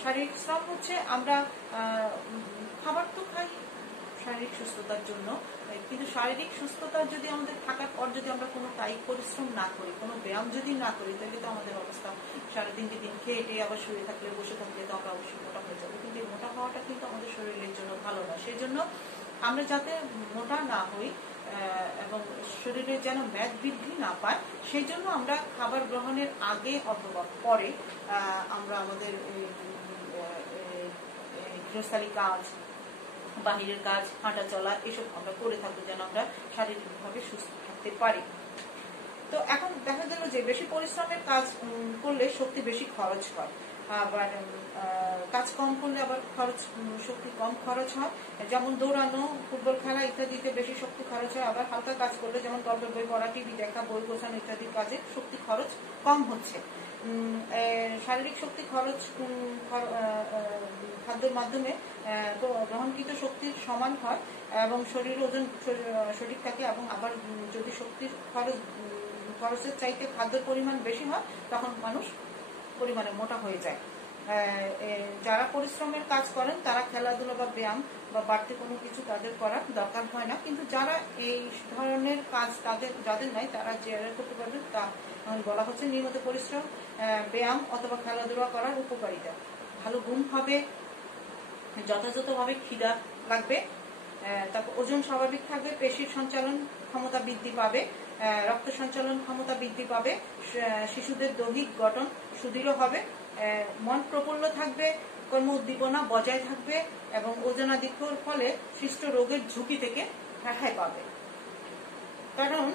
শারীরিক শ্রম হচ্ছে আমরা খাবার তো খাই শারীরিক সুস্থতার জন্য, কিন্তু শারীরিক সুস্থতা যদি আমাদের থাকার পর যদি আমরা কোনো কায়িক পরিশ্রম না করি, কোনো ব্যায়াম যদি না করি, তাহলে তো আমাদের অবস্থা সারাদিন খেয়ে টেয়ে আবার শুয়ে থাকলে, বসে থাকলে তো আমরা অবশ্যই মোটা হয়ে যাবো। কিন্তু এই মোটা হওয়াটা কিন্তু আমাদের শরীরের জন্য ভালো না। সেই জন্য আমরা যাতে মোটা না হই এবং শরীরে যেন মেদ বৃদ্ধি না পায়, সেই জন্য আমরা খাবার গ্রহণের আগে অথবা পরে আমরা আমাদের গৃহস্থালী কাজ, বাহিরের কাজ, হাঁটা চলা, এসব আমরা করে থাকবো যেন আমরা শারীরিকভাবে সুস্থ থাকতে পারি। তো এখন দেখা গেল যে বেশি পরিশ্রমের কাজ করলে শক্তি বেশি খরচ হয়, আবার কাজ কম করলে আবার শক্তি কম খরচ হয়। যেমন দৌড়ানো, ফুটবল খেলা ইত্যাদিতে বেশি শক্তি খরচ হয়। আবার হালকা কাজ করলে, যেমন গল্পের বই পড়া, টিভি দেখা, বই গোছানো ইত্যাদি কাজে শক্তি খরচ কম হচ্ছে। শারীরিক শক্তি খরচ খাদ্যের মাধ্যমে গ্রহণকৃত শক্তির সমান হয় এবং শরীর ওজন সঠিক থাকে। এবং আবার যদি শক্তির খরচের চাইতে খাদ্যের পরিমাণ বেশি হয়, তখন মানুষ পরিমাণে মোটা হয়ে যায়। যারা পরিশ্রমের কাজ করেন তারা খেলাধুলা বা ব্যায়াম বা বাড়তি কোনো কিছু তাদের করার দরকার হয় না, কিন্তু যারা এই ধরনের কাজ যাদের নাই তারা যে করতে পারবেন, তা বলা হচ্ছে নিয়মিত পরিশ্রম, ব্যায়াম অথবা খেলাধুলা করার উপকারিতা। ভালো ঘুম হবে, যথাযথভাবে খিদা লাগবে, তারপর ওজন স্বাভাবিক থাকবে, পেশির সঞ্চালন ক্ষমতা বৃদ্ধি পাবে, রক্ত সঞ্চালন ক্ষমতা বৃদ্ধি পাবে, শিশুদের দৈহিক গঠন সুদৃঢ় হবে, মন প্রফুল্ল থাকবে, কর্ম উদ্দীপনা বজায় থাকবে এবং ওজনাধিক্যর ফলে সৃষ্ট রোগের ঝুঁকি থেকে রেহাই পাবে। কারণ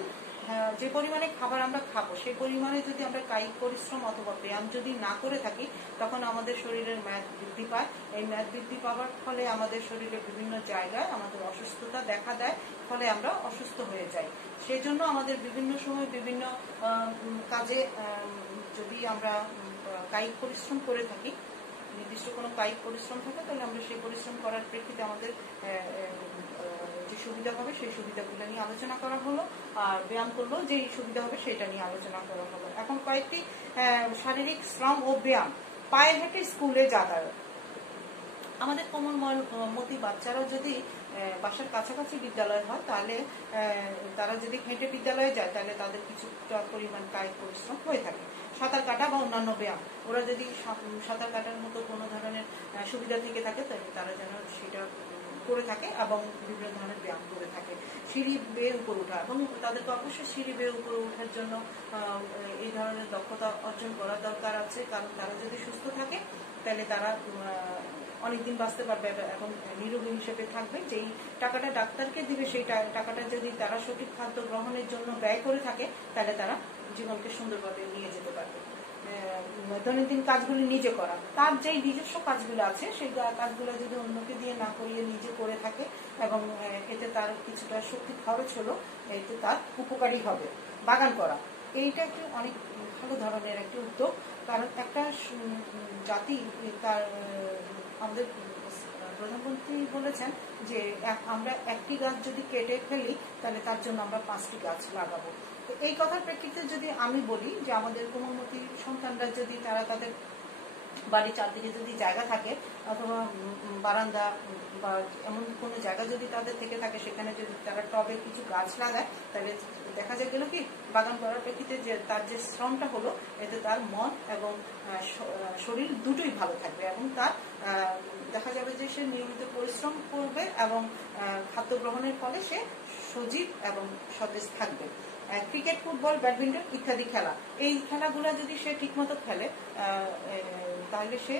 যে পরিমাণে খাবার আমরা খাবো সেই পরিমাণে যদি আমরা কায়িক পরিশ্রম অথবা ব্যায়াম যদি না করে থাকি তখন আমাদের শরীরের মেদ বৃদ্ধি পায়। এই মেদ বৃদ্ধি পাওয়ার ফলে আমাদের শরীরে বিভিন্ন জায়গায় আমাদের অসুস্থতা দেখা দেয়, ফলে আমরা অসুস্থ হয়ে যাই। সেই জন্য আমাদের বিভিন্ন সময় বিভিন্ন কাজে যদি আমরা কায়িক পরিশ্রম করে থাকি, নির্দিষ্ট কোনো কায়িক পরিশ্রম থাকে, তাহলে আমরা সেই পরিশ্রম করার প্রেক্ষিতে আমাদের যে সুবিধা হবে সেই সুবিধাগুলো নিয়ে আলোচনা করা হলো, আর ব্যায়াম করলেও যে সুবিধা হবে সেটা নিয়ে আলোচনা করা হলো। এখন কয়েকটি শারীরিক শ্রম ও ব্যায়াম। পায়ে হেঁটে স্কুলে যাতায়াত। আমাদের কোমলমতি বাচ্চারা যদি বাসার কাছাকাছি বিদ্যালয় হয় তাহলে তারা যদি হেঁটে বিদ্যালয়ে যায় তাহলে তাদের কিছুটা পরিমাণ কায়িক পরিশ্রম হয়ে থাকে। সাঁতার কাটা বা অন্যান্য ব্যায়াম, ওরা যদি সাঁতার কাটার মতো কোনো ধরনের সুবিধা থেকে থাকে তাহলে তারা যেন সেটা করে থাকে এবং বিভিন্ন ধরনের ব্যায়াম করে থাকে। সিঁড়ি বেয়ে উপরে ওঠা, এবং তাদেরকে অবশ্যই সিঁড়ি বেয়ে উপরে ওঠার জন্য এই ধরনের দক্ষতা অর্জন করার দরকার আছে, কারণ তারা যদি সুস্থ থাকে তাহলে তারা অনেকদিন বাঁচতে পারবে এবং নিরোগী হিসেবে থাকবে। যেই টাকাটা ডাক্তারকে দিবে সেই টাকাটা যদি তারা সঠিক খাদ্য গ্রহণের জন্য ব্যয় করে থাকে তাহলে তারা জীবনকে সুন্দরভাবে নিয়ে যেতে পারবে। দৈনন্দিন কাজগুলি নিজে করা, তার যেই নিজস্ব কাজগুলো আছে সেই কাজগুলো যদি অন্যকে দিয়ে না করিয়ে নিজে করে থাকে এবং এতে তার কিছুটা শক্তি খরচ হলো, এতে তার উপকারী হবে। বাগান করা, এইটা একটি অনেক ভালো ধরনের একটি উদ্যোগ, কারণ একটা জাতি তার আমাদের প্রধানমন্ত্রী বলেছেন যে আমরা একটি গাছ যদি কেটে ফেলি তাহলে তার জন্য আমরা 5টি গাছ লাগাবো। তো এই কথার প্রেক্ষিতে যদি আমি বলি যে আমাদের কোমলমতি সন্তানরা যদি তারা তাদের বাড়ির চারদিকে যদি জায়গা থাকে অথবা বারান্দা বা এমন কোনো জায়গা যদি তাদের থেকে থাকে সেখানে যদি তারা টবে কিছু গাছ লাগায় তাহলে দেখা যায় গেল কি বাগান করার প্রেক্ষিতে যে তার যে শ্রমটা হলো এতে তার মন এবং শরীর দুটোই ভালো থাকবে এবং তার দেখা যাবে যে সে নিয়মিত পরিশ্রম করবে এবং খাদ্য গ্রহণের ফলে সে সজীব এবং সতেজ থাকবে। ক্রিকেট, ফুটবল, ব্যাডমিন্টন ইত্যাদি খেলা, এই খেলাগুলো যদি সে ঠিকমতো খেলে তাহলে সে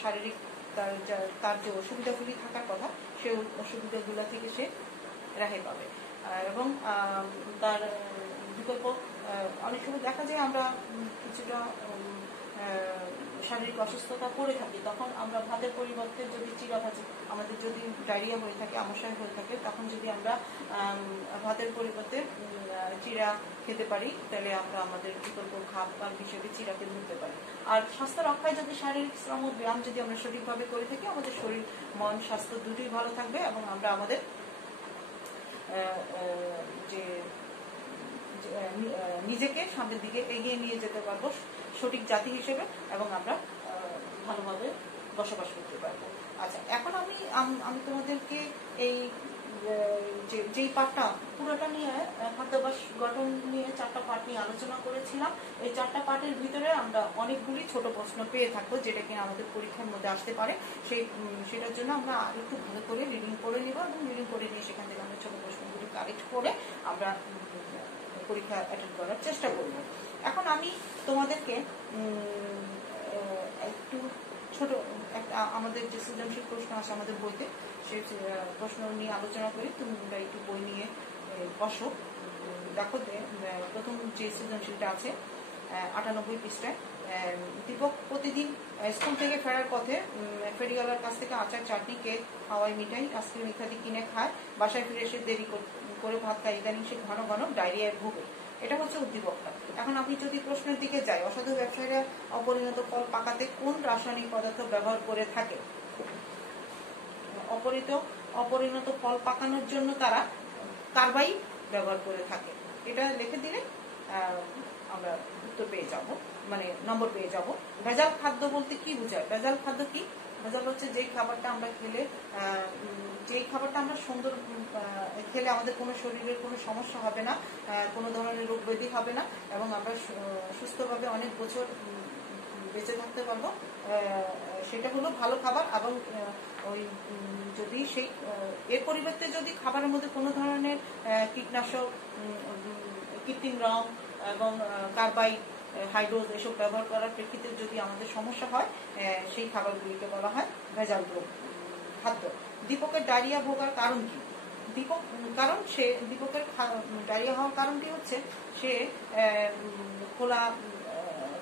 শারীরিক তার যে অসুবিধাগুলি থাকার কথা সেই অসুবিধাগুলো থেকে সে রেহাই পাবে। এবং তার বিকল্প অনেক সময় দেখা যায় আমরা কিছুটা শারীরিক অসুস্থতা পড়ে থাকি, তখন আমরা ভাতের পরিবর্তে যদি চিরা ভাজি, আমাদের যদি ডায়রিয়া হয়ে থাকে, আমাশয় হয়ে থাকে, তখন যদি আমরা ভাতের পরিবর্তে চিরা খেতে পারি তাহলে আমরা আমাদের বিকল্প খাবার হিসেবে চিরাকে ধরতে পারি। আর স্বাস্থ্য রক্ষায় যদি শারীরিক শ্রম ও ব্যায়াম যদি আমরা সঠিকভাবে করে থাকি আমাদের শরীর মন স্বাস্থ্য দুটোই ভালো থাকবে এবং আমরা আমাদের যে নিজেকে সামনের দিকে এগিয়ে নিয়ে যেতে পারবো সঠিক জাতি হিসেবে এবং আমরা ভালোভাবে বসবাস করতে পারবো। আচ্ছা, এখন আমি তোমাদেরকে এই যেই পাঠটা পুরোটা নিয়ে খাদ্যাভ্যাস গঠন নিয়ে 4টা পাঠ নিয়ে আলোচনা করেছিলাম। এই 4টা পাঠের ভিতরে আমরা অনেকগুলি ছোট প্রশ্ন পেয়ে থাকবো যেটা কিনা আমাদের পরীক্ষার মধ্যে আসতে পারে। সেটার জন্য আমরা একটু ভালো করে রিডিং করে নিব এবং রিডিং করে নিয়ে সেখান থেকে আমরা ছোট প্রশ্নগুলি কালেক্ট করে আমরা পরীক্ষা অ্যাটেন্ড করার চেষ্টা করব। এখন আমি তোমাদেরকে একটু ছোট একটা আমাদের যে সৃজনশীল প্রশ্ন আছে আমাদের বইতে সেই প্রশ্ন নিয়ে আলোচনা করি। তোমরা একটু বই নিয়ে বসো। দেখো প্রথম যে সৃজনশীলটা আছে 98 পৃষ্ঠায়। দীপক প্রতিদিন স্কুল থেকে ফেরার পথে ফেরিওয়ালার কাছ থেকে আচার, চাটনি, কেক, হাওয়াই মিঠাই, আইসক্রিম ইত্যাদি কিনে খায়। বাসায় ফিরে এসে দেরি করে ভাত খায়। ইদানিং সে ঘন ঘন ডায়রিয়ায় ভোগে। এটা হচ্ছে উদ্দীপকটা। এখন আমি যদি প্রশ্নের দিকে যাই, অসাধু ব্যবসায়ীরা অপরিণত ফল পাকাতে কোন রাসায়নিক পদার্থ ব্যবহার করে থাকে? অপরিণত ফল পাকানোর জন্য তারা কার্বাইড ব্যবহার করে থাকে। এটা লিখে দিলে আমরা উত্তর পেয়ে যাব, মানে নম্বর পেয়ে যাব। ভেজাল খাদ্য বলতে কি বোঝায়? ভেজাল খাদ্য কি? ভেজাল হচ্ছে যেই খাবারটা আমরা খেলে, যেই খাবারটা আমরা সুন্দর খেলে আমাদের কোনো শরীরের কোনো সমস্যা হবে না, কোনো ধরনের রোগ ব্যাধি হবে না এবং আমরা সুস্থভাবে অনেক বছর বেঁচে থাকতে পারবো, সেটা হলো ভালো খাবার। এবং ওই যদি সেই এর পরিবর্তে যদি খাবারের মধ্যে কোনো ধরনের কীটনাশক, কৃত্রিম রং এবং কার্বাইড হাই ডোজ এসব ব্যবহার করার প্রেক্ষিতে যদি আমাদের সমস্যা হয়, সেই খাবারগুলিকে বলা হয় ভেজাল খাদ্য। দীপকের ডায়রিয়া ভোগার কারণ কি? দীপকের ডায়রিয়া হওয়ার কারণটি হচ্ছে সে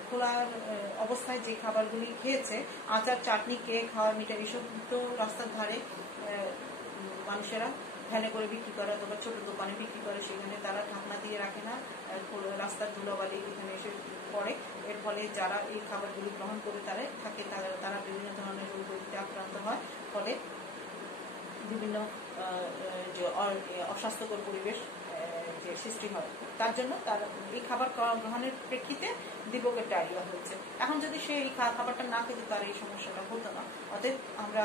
খোলার অবস্থায় যে খাবারগুলি খেয়েছে, আচার, চাটনি, কেক, খাওয়ার মিঠাই, এসব তো রাস্তার ধারে মানুষেরা ভ্যানে করে বিক্রি করে অথবা ছোট দোকানে বিক্রি করে, সেখানে তারা ঢাকনা দিয়ে রাখে না, রাস্তার ধুলাবালি এখানে এসে পড়ে। এর ফলে যারা এই খাবারগুলি গ্রহণ করে তারা বিভিন্ন ধরনের রোগগুলিতে আক্রান্ত হয়, ফলে বিভিন্ন অস্বাস্থ্যকর পরিবেশ যে সৃষ্টি হয়। তার জন্য তার এই খাবার গ্রহণের প্রেক্ষিতে দীপকের ডায়রিয়া হয়েছে। এখন যদি সে এই খাবারটা না খেতে, তার এই সমস্যাটা হতো না। অতএব আমরা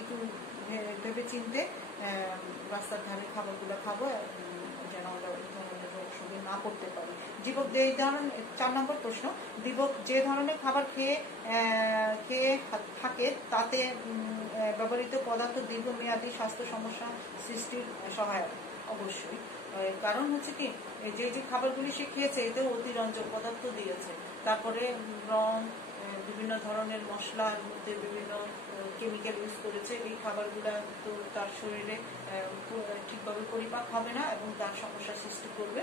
একটু ভেবে চিনতে রাস্তার ধারে খাবারগুলো খাবো, যেন আমরা এই ধরনের রোগ শরীরে না করতে পারি। দীপক এই ধরনের 4 নম্বর প্রশ্ন, দীপক যে ধরনের খাবার খেয়ে থাকে তাতে ব্যবহৃত পদার্থ দীর্ঘমেয়াদী স্বাস্থ্য সমস্যা সৃষ্টির সহায়ক। অবশ্যই, কারণ হচ্ছে কি, যে খাবারগুলি সে খেয়েছে এতে অতিরঞ্জক পদার্থ দিয়েছে, তারপরে রং, বিভিন্ন ধরনের মশলার মধ্যে বিভিন্ন কেমিক্যাল ইউজ করেছে। এই খাবারগুলো তো তার শরীরে ঠিকভাবে পরিপাক হবে না এবং তার সমস্যা সৃষ্টি করবে।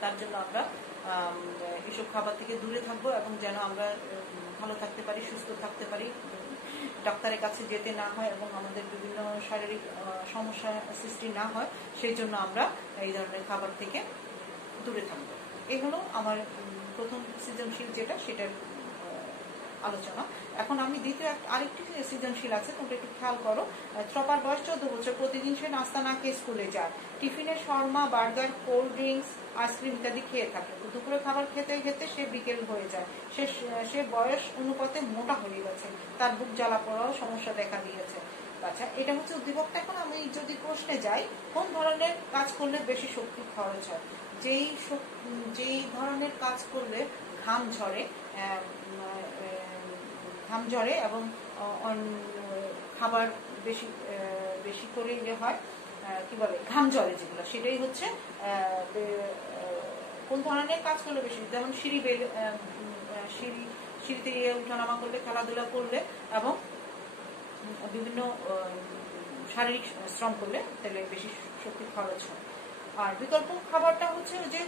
তার জন্য আমরা এসব খাবার থেকে দূরে থাকবো এবং যেন আমরা ভালো থাকতে পারি, সুস্থ থাকতে পারি, ডাক্তারের কাছে যেতে না হয় এবং আমাদের বিভিন্ন শারীরিক সমস্যা সৃষ্টি না হয়, সেই জন্য আমরা এই ধরনের খাবার থেকে দূরে থাকবো। এই হলো আমার প্রথম সৃজনশীল সেটার আলোচনা। এখন আমি দ্বিতীয় আরেকটি সৃজনশীল আছে, তোমরা একটু খেয়াল করো। ত্রপার বয়স 14 বছর, প্রতিদিন সে নাস্তা না খেয়ে স্কুলে যায়, টিফিনে Sharma, burger, cold drinks, ice cream ইত্যাদি খেয়ে থাকে। দুপুরে খাবার খেতে খেতে সে বিকেল হয়ে যায়। সে বয়স অনুপাতে মোটা হয়ে গেছে, তার বুক জ্বালা পড়াও সমস্যা দেখা দিয়েছে। আচ্ছা, এটা হচ্ছে উদ্দীপকটা। এখন আমি যদি প্রশ্নে যাই, কোন ধরনের কাজ করলে বেশি শক্তি খরচ হয়? যেই ধরনের কাজ করলে ঘাম ঝরে এবং খাবার বেশি করে হয়, কি বলে, ঘাম ঝরে যেগুলো, সেটাই হচ্ছে কোন ধরনের কাজ করলে বেশি, যেমন সিঁড়িতে উঠানামা করলে, খেলাধুলা করলে এবং বিভিন্ন শারীরিক শ্রম করলে তাহলে বেশি শক্তি খরচ হয়। আর বিকল্প খাবারটা হচ্ছে যে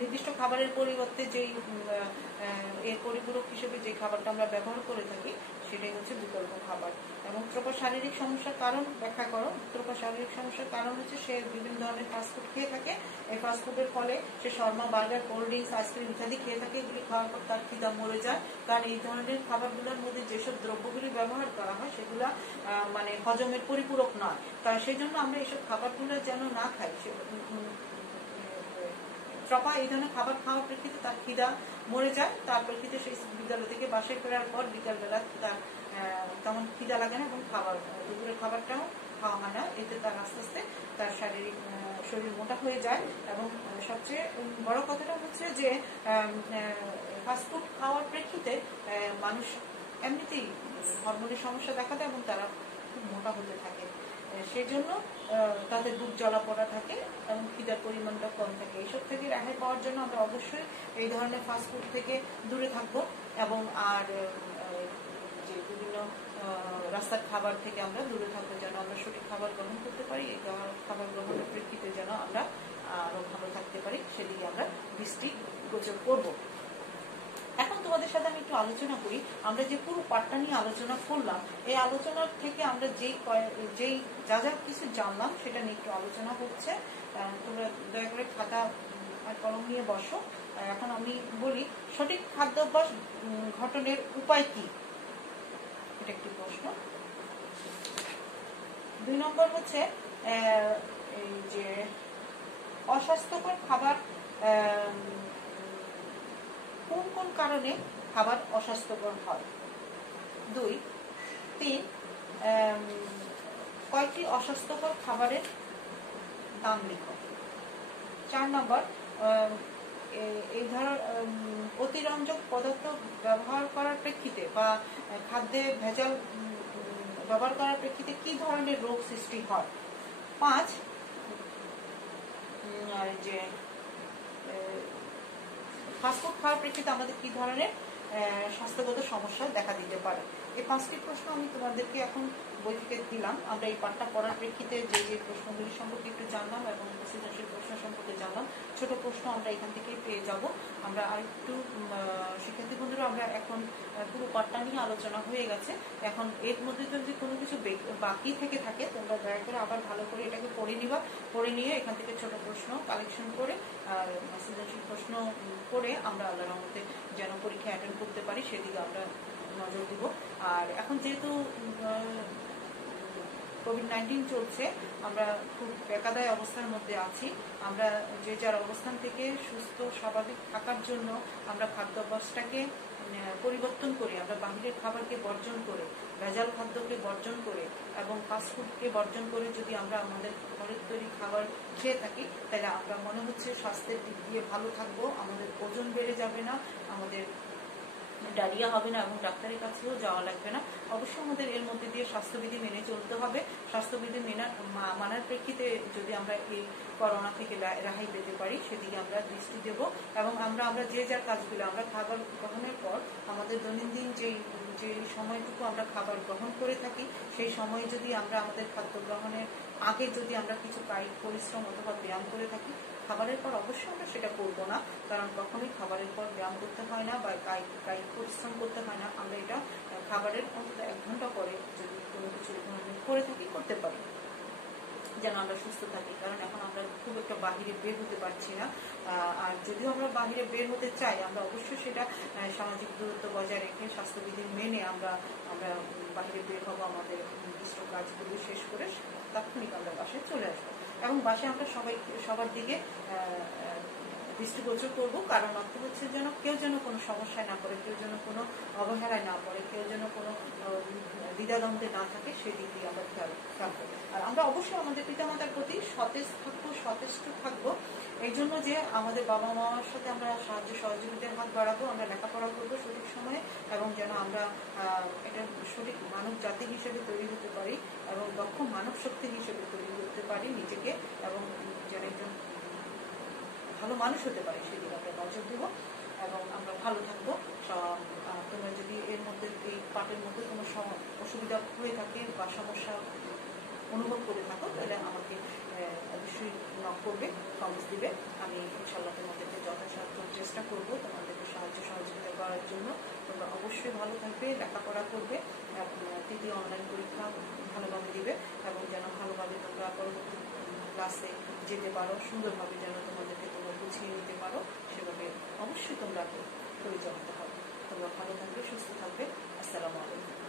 নির্দিষ্ট খাবারের পরিবর্তে যেই এর পরিপূরক হিসেবে যে খাবারটা আমরা ব্যবহার করে থাকি, সেটাই হচ্ছে বিকল্প খাবার। এবং ত্রপা শারীরিক সমস্যার কারণ ব্যাখ্যা করো। ত্রপা শারীরিক সমস্যার কারণ হচ্ছে সে বিভিন্ন ধরনের ফাস্টফুড খেয়ে থাকে। এই ফাস্টফুডের ফলে সে shawarma, burger, cold drinks, ice cream ইত্যাদি খেয়ে থাকে। এগুলি খাওয়ার পর তার খিদা মরে যায়, কারণ এই ধরনের খাবারগুলোর মধ্যে যেসব দ্রব্যগুলি ব্যবহার করা হয় সেগুলা মানে হজমের পরিপূরক নয়। কারণ সেই জন্য আমরা এইসব খাবারগুলো যেন না খাই। ত্রপা এই ধরনের খাবার খাওয়ার প্রেক্ষিতে তার খিদা মরে যায়, তার প্রেক্ষিতে সেই বিদ্যালয় থেকে বাসায় ফেরার পর বিকালবেলা তার তেমন খিদা লাগে না এবং দুপুরের খাবারটাও খাওয়া হয় না। এতে তার আস্তে আস্তে তার শরীর মোটা হয়ে যায়। এবং সবচেয়ে বড় কথাটা হচ্ছে যে ফাস্টফুড খাওয়ার প্রেক্ষিতে মানুষ এমনিতেই হরমোনের সমস্যা দেখা দেয় এবং তারা খুব মোটা হতে থাকে। সেই জন্য তাদের বুক জ্বালা পড়া থাকে এবং খিদার পরিমাণটা কম থাকে। এইসব থেকে রেহাই পাওয়ার জন্য আমরা অবশ্যই এই ধরনের ফাস্টফুড থেকে দূরে থাকবো এবং আর যে বিভিন্ন রাস্তার খাবার থেকে আমরা দূরে থাকবো, যেন আমরা সঠিক খাবার গ্রহণ করতে পারি। এই খাবার গ্রহণের প্রেক্ষিতে যেন আমরা আরো ভালো থাকতে পারি, সেদিকে আমরা দৃষ্টিগোচর করবো। এখন তোমাদের সাথে আমি একটু আলোচনা করি, আমরা যে পুরো পাঠটা নিয়ে আলোচনা করলাম, এই আলোচনার থেকে আমরা যেই যা কিছু জানলাম সেটা নিয়ে একটু আলোচনা হচ্ছে। তোমরা দয়া করে খাতা আর কলম নিয়ে বসো। এখন আমি বলি, সঠিক খাদ্যাভ্যাস গঠনের উপায় কি? এটা একটি প্রশ্ন। 2 নম্বর হচ্ছে এই যে অস্বাস্থ্যকর খাবার, কোন কোন কারণে খাবার অস্বাস্থ্যকর হয়? 2, 3 কয়েকটি অস্বাস্থ্যকর খাবারের নাম লিখো। 4 নম্বর এই ধরনের অতিরঞ্জক পদার্থ ব্যবহার করার প্রেক্ষিতে বা খাদ্যে ভেজাল ব্যবহার করার প্রেক্ষিতে কি ধরনের রোগ সৃষ্টি হয়? 5 যে ফাস্টফুড খাওয়ার প্রেক্ষিতে আমাদের কি ধরনের স্বাস্থ্যগত সমস্যা দেখা দিতে পারে। এই 5টি প্রশ্ন আমি তোমাদেরকে এখন বই থেকে দিলাম। আমরা এই পাঠটা পড়ার প্রেক্ষিতে যে প্রশ্নগুলি সম্পর্কে একটু জানলাম এবং সৃজনশীল প্রশ্ন সম্পর্কে জানলাম, ছোট প্রশ্ন আমরা এখান থেকেই পেয়ে যাব। আমরা আরেকটু শিক্ষার্থী বন্ধুরা, আমরা এখন পুরো পাঠটা নিয়ে আলোচনা হয়ে গেছে। এখন এর মধ্যে যদি কোনো কিছু বাকি থেকে থাকে তোমরা দয়া করে আবার ভালো করে এটাকে পড়ে নিবা, পড়ে নিয়ে এখান থেকে ছোট প্রশ্ন কালেকশন করে সৃজনশীল প্রশ্ন করে আমরা আল্লাহর রহমতে যেন পরীক্ষা অ্যাটেন্ড করতে পারি সেদিকে আমরা নজর দিব। আর এখন যেহেতু কোভিড-19 চলছে, আমরা খুব বেকাদায় অবস্থার মধ্যে আছি। আমরা যে যার অবস্থান থেকে সুস্থ স্বাভাবিক থাকার জন্য আমরা খাদ্যাভ্যাসটাকে পরিবর্তন করে, আমরা বাহিরের খাবারকে বর্জন করে, ভেজাল খাদ্যকে বর্জন করে এবং ফাস্টফুডকে বর্জন করে যদি আমরা আমাদের ঘরের তৈরি খাবার খেয়ে থাকি, তাহলে আমরা মনে হচ্ছে স্বাস্থ্যের দিক দিয়ে ভালো থাকবো, আমাদের ওজন বেড়ে যাবে না, আমাদের ডায়রিয়া হবে না এবং ডাক্তারের কাছেও যাওয়া লাগবে না। অবশ্যই আমাদের এর মধ্যে দিয়ে স্বাস্থ্যবিধি মেনে চলতে হবে। স্বাস্থ্যবিধি মানার প্রেক্ষিতে যদি আমরা এই করোনা থেকে রেহাই পেতে পারি সেদিকে আমরা দৃষ্টি দেব এবং আমরা যে যার কাজগুলো আমরা খাবার গ্রহণের পর আমাদের দৈনন্দিন যে সময়টুকু আমরা খাবার গ্রহণ করে থাকি সেই সময় যদি আমরা আমাদের খাদ্য গ্রহণের আগে যদি আমরা কিছু কায়িক পরিশ্রম অথবা ব্যায়াম করে থাকি, খাবারের পর অবশ্যই আমরা সেটা করবো না, কারণ কখনোই খাবারের পর ব্যায়াম করতে হয় না বা কায়িক পরিশ্রম করতে হয় না। আমরা এটা খাবারের অন্তত 1 ঘন্টা পরে যদি কোনো কিছু করে থাকি করতে পারি, যেন আমরা সুস্থ থাকি। কারণ এখন আমরা খুব একটা বাহিরে বের হতে পারছি না। আর যদিও আমরা বাহিরে বের হতে চাই, আমরা অবশ্যই সেটা সামাজিক দূরত্ব বজায় রেখে স্বাস্থ্যবিধি মেনে আমরা বাহিরে বের হবো, আমাদের নির্দিষ্ট কাজগুলি শেষ করে তাৎক্ষণিক আমরা বাসায় চলে আসবো এবং বাসায় আমরা সবার দিকে দৃষ্টিগোচর করবো। কারণ অর্থ হচ্ছে যেন কেউ যেন কোনো সমস্যায় না পড়ে, কেউ যেন কোনো অবহেলায় না পড়ে, কেউ যেন কোনো দ্বিধাদ্বন্দ্বে না থাকে, সেদিক দিয়ে আমরা খেয়াল রাখবো। আর আমরা অবশ্যই আমাদের পিতামাতার প্রতি সচেষ্ট থাকবো এই জন্য যে আমাদের বাবা মার সাথে আমরা সাহায্য সহযোগিতার হাত বাড়াবো, আমরা লেখাপড়া করবো সঠিক সময়ে এবং যেন আমরা একটা সঠিক মানব জাতি হিসেবে তৈরি হতে পারি এবং দক্ষ মানব শক্তি হিসেবে তৈরি করতে পারি নিজেকে এবং যেন একজন ভালো মানুষ হতে পারে সেদিকে আমরা নজর দেবো এবং আমরা ভালো থাকবো। তোমরা যদি এর মধ্যে এই পাঠের মধ্যে কোনো অসুবিধা হয়ে থাকে বা সমস্যা অনুভব করে থাকো তাহলে আমাকে অবশ্যই নক করবে, কমেন্টস দিবে। আমি ইনশাআল্লাহ তোমাদেরকে যথাসাধ্য চেষ্টা করবো তোমাদেরকে সাহায্য সহযোগিতা করার জন্য। তোমরা অবশ্যই ভালো থাকবে, লেখাপড়া করবে, তৃতীয় অনলাইন পরীক্ষা ভালোভাবে দিবে এবং যেন ভালোভাবে তোমরা পরবর্তী ক্লাসে যেতে পারো, সুন্দরভাবে যেন তোমাদেরকে তোমরা গুছিয়ে নিতে পারো, সেভাবে অবশ্যই তোমরা পরিচালিত হবে। তোমরা ভালো থাকবে, সুস্থ থাকবে। আসসালামু আলাইকুম।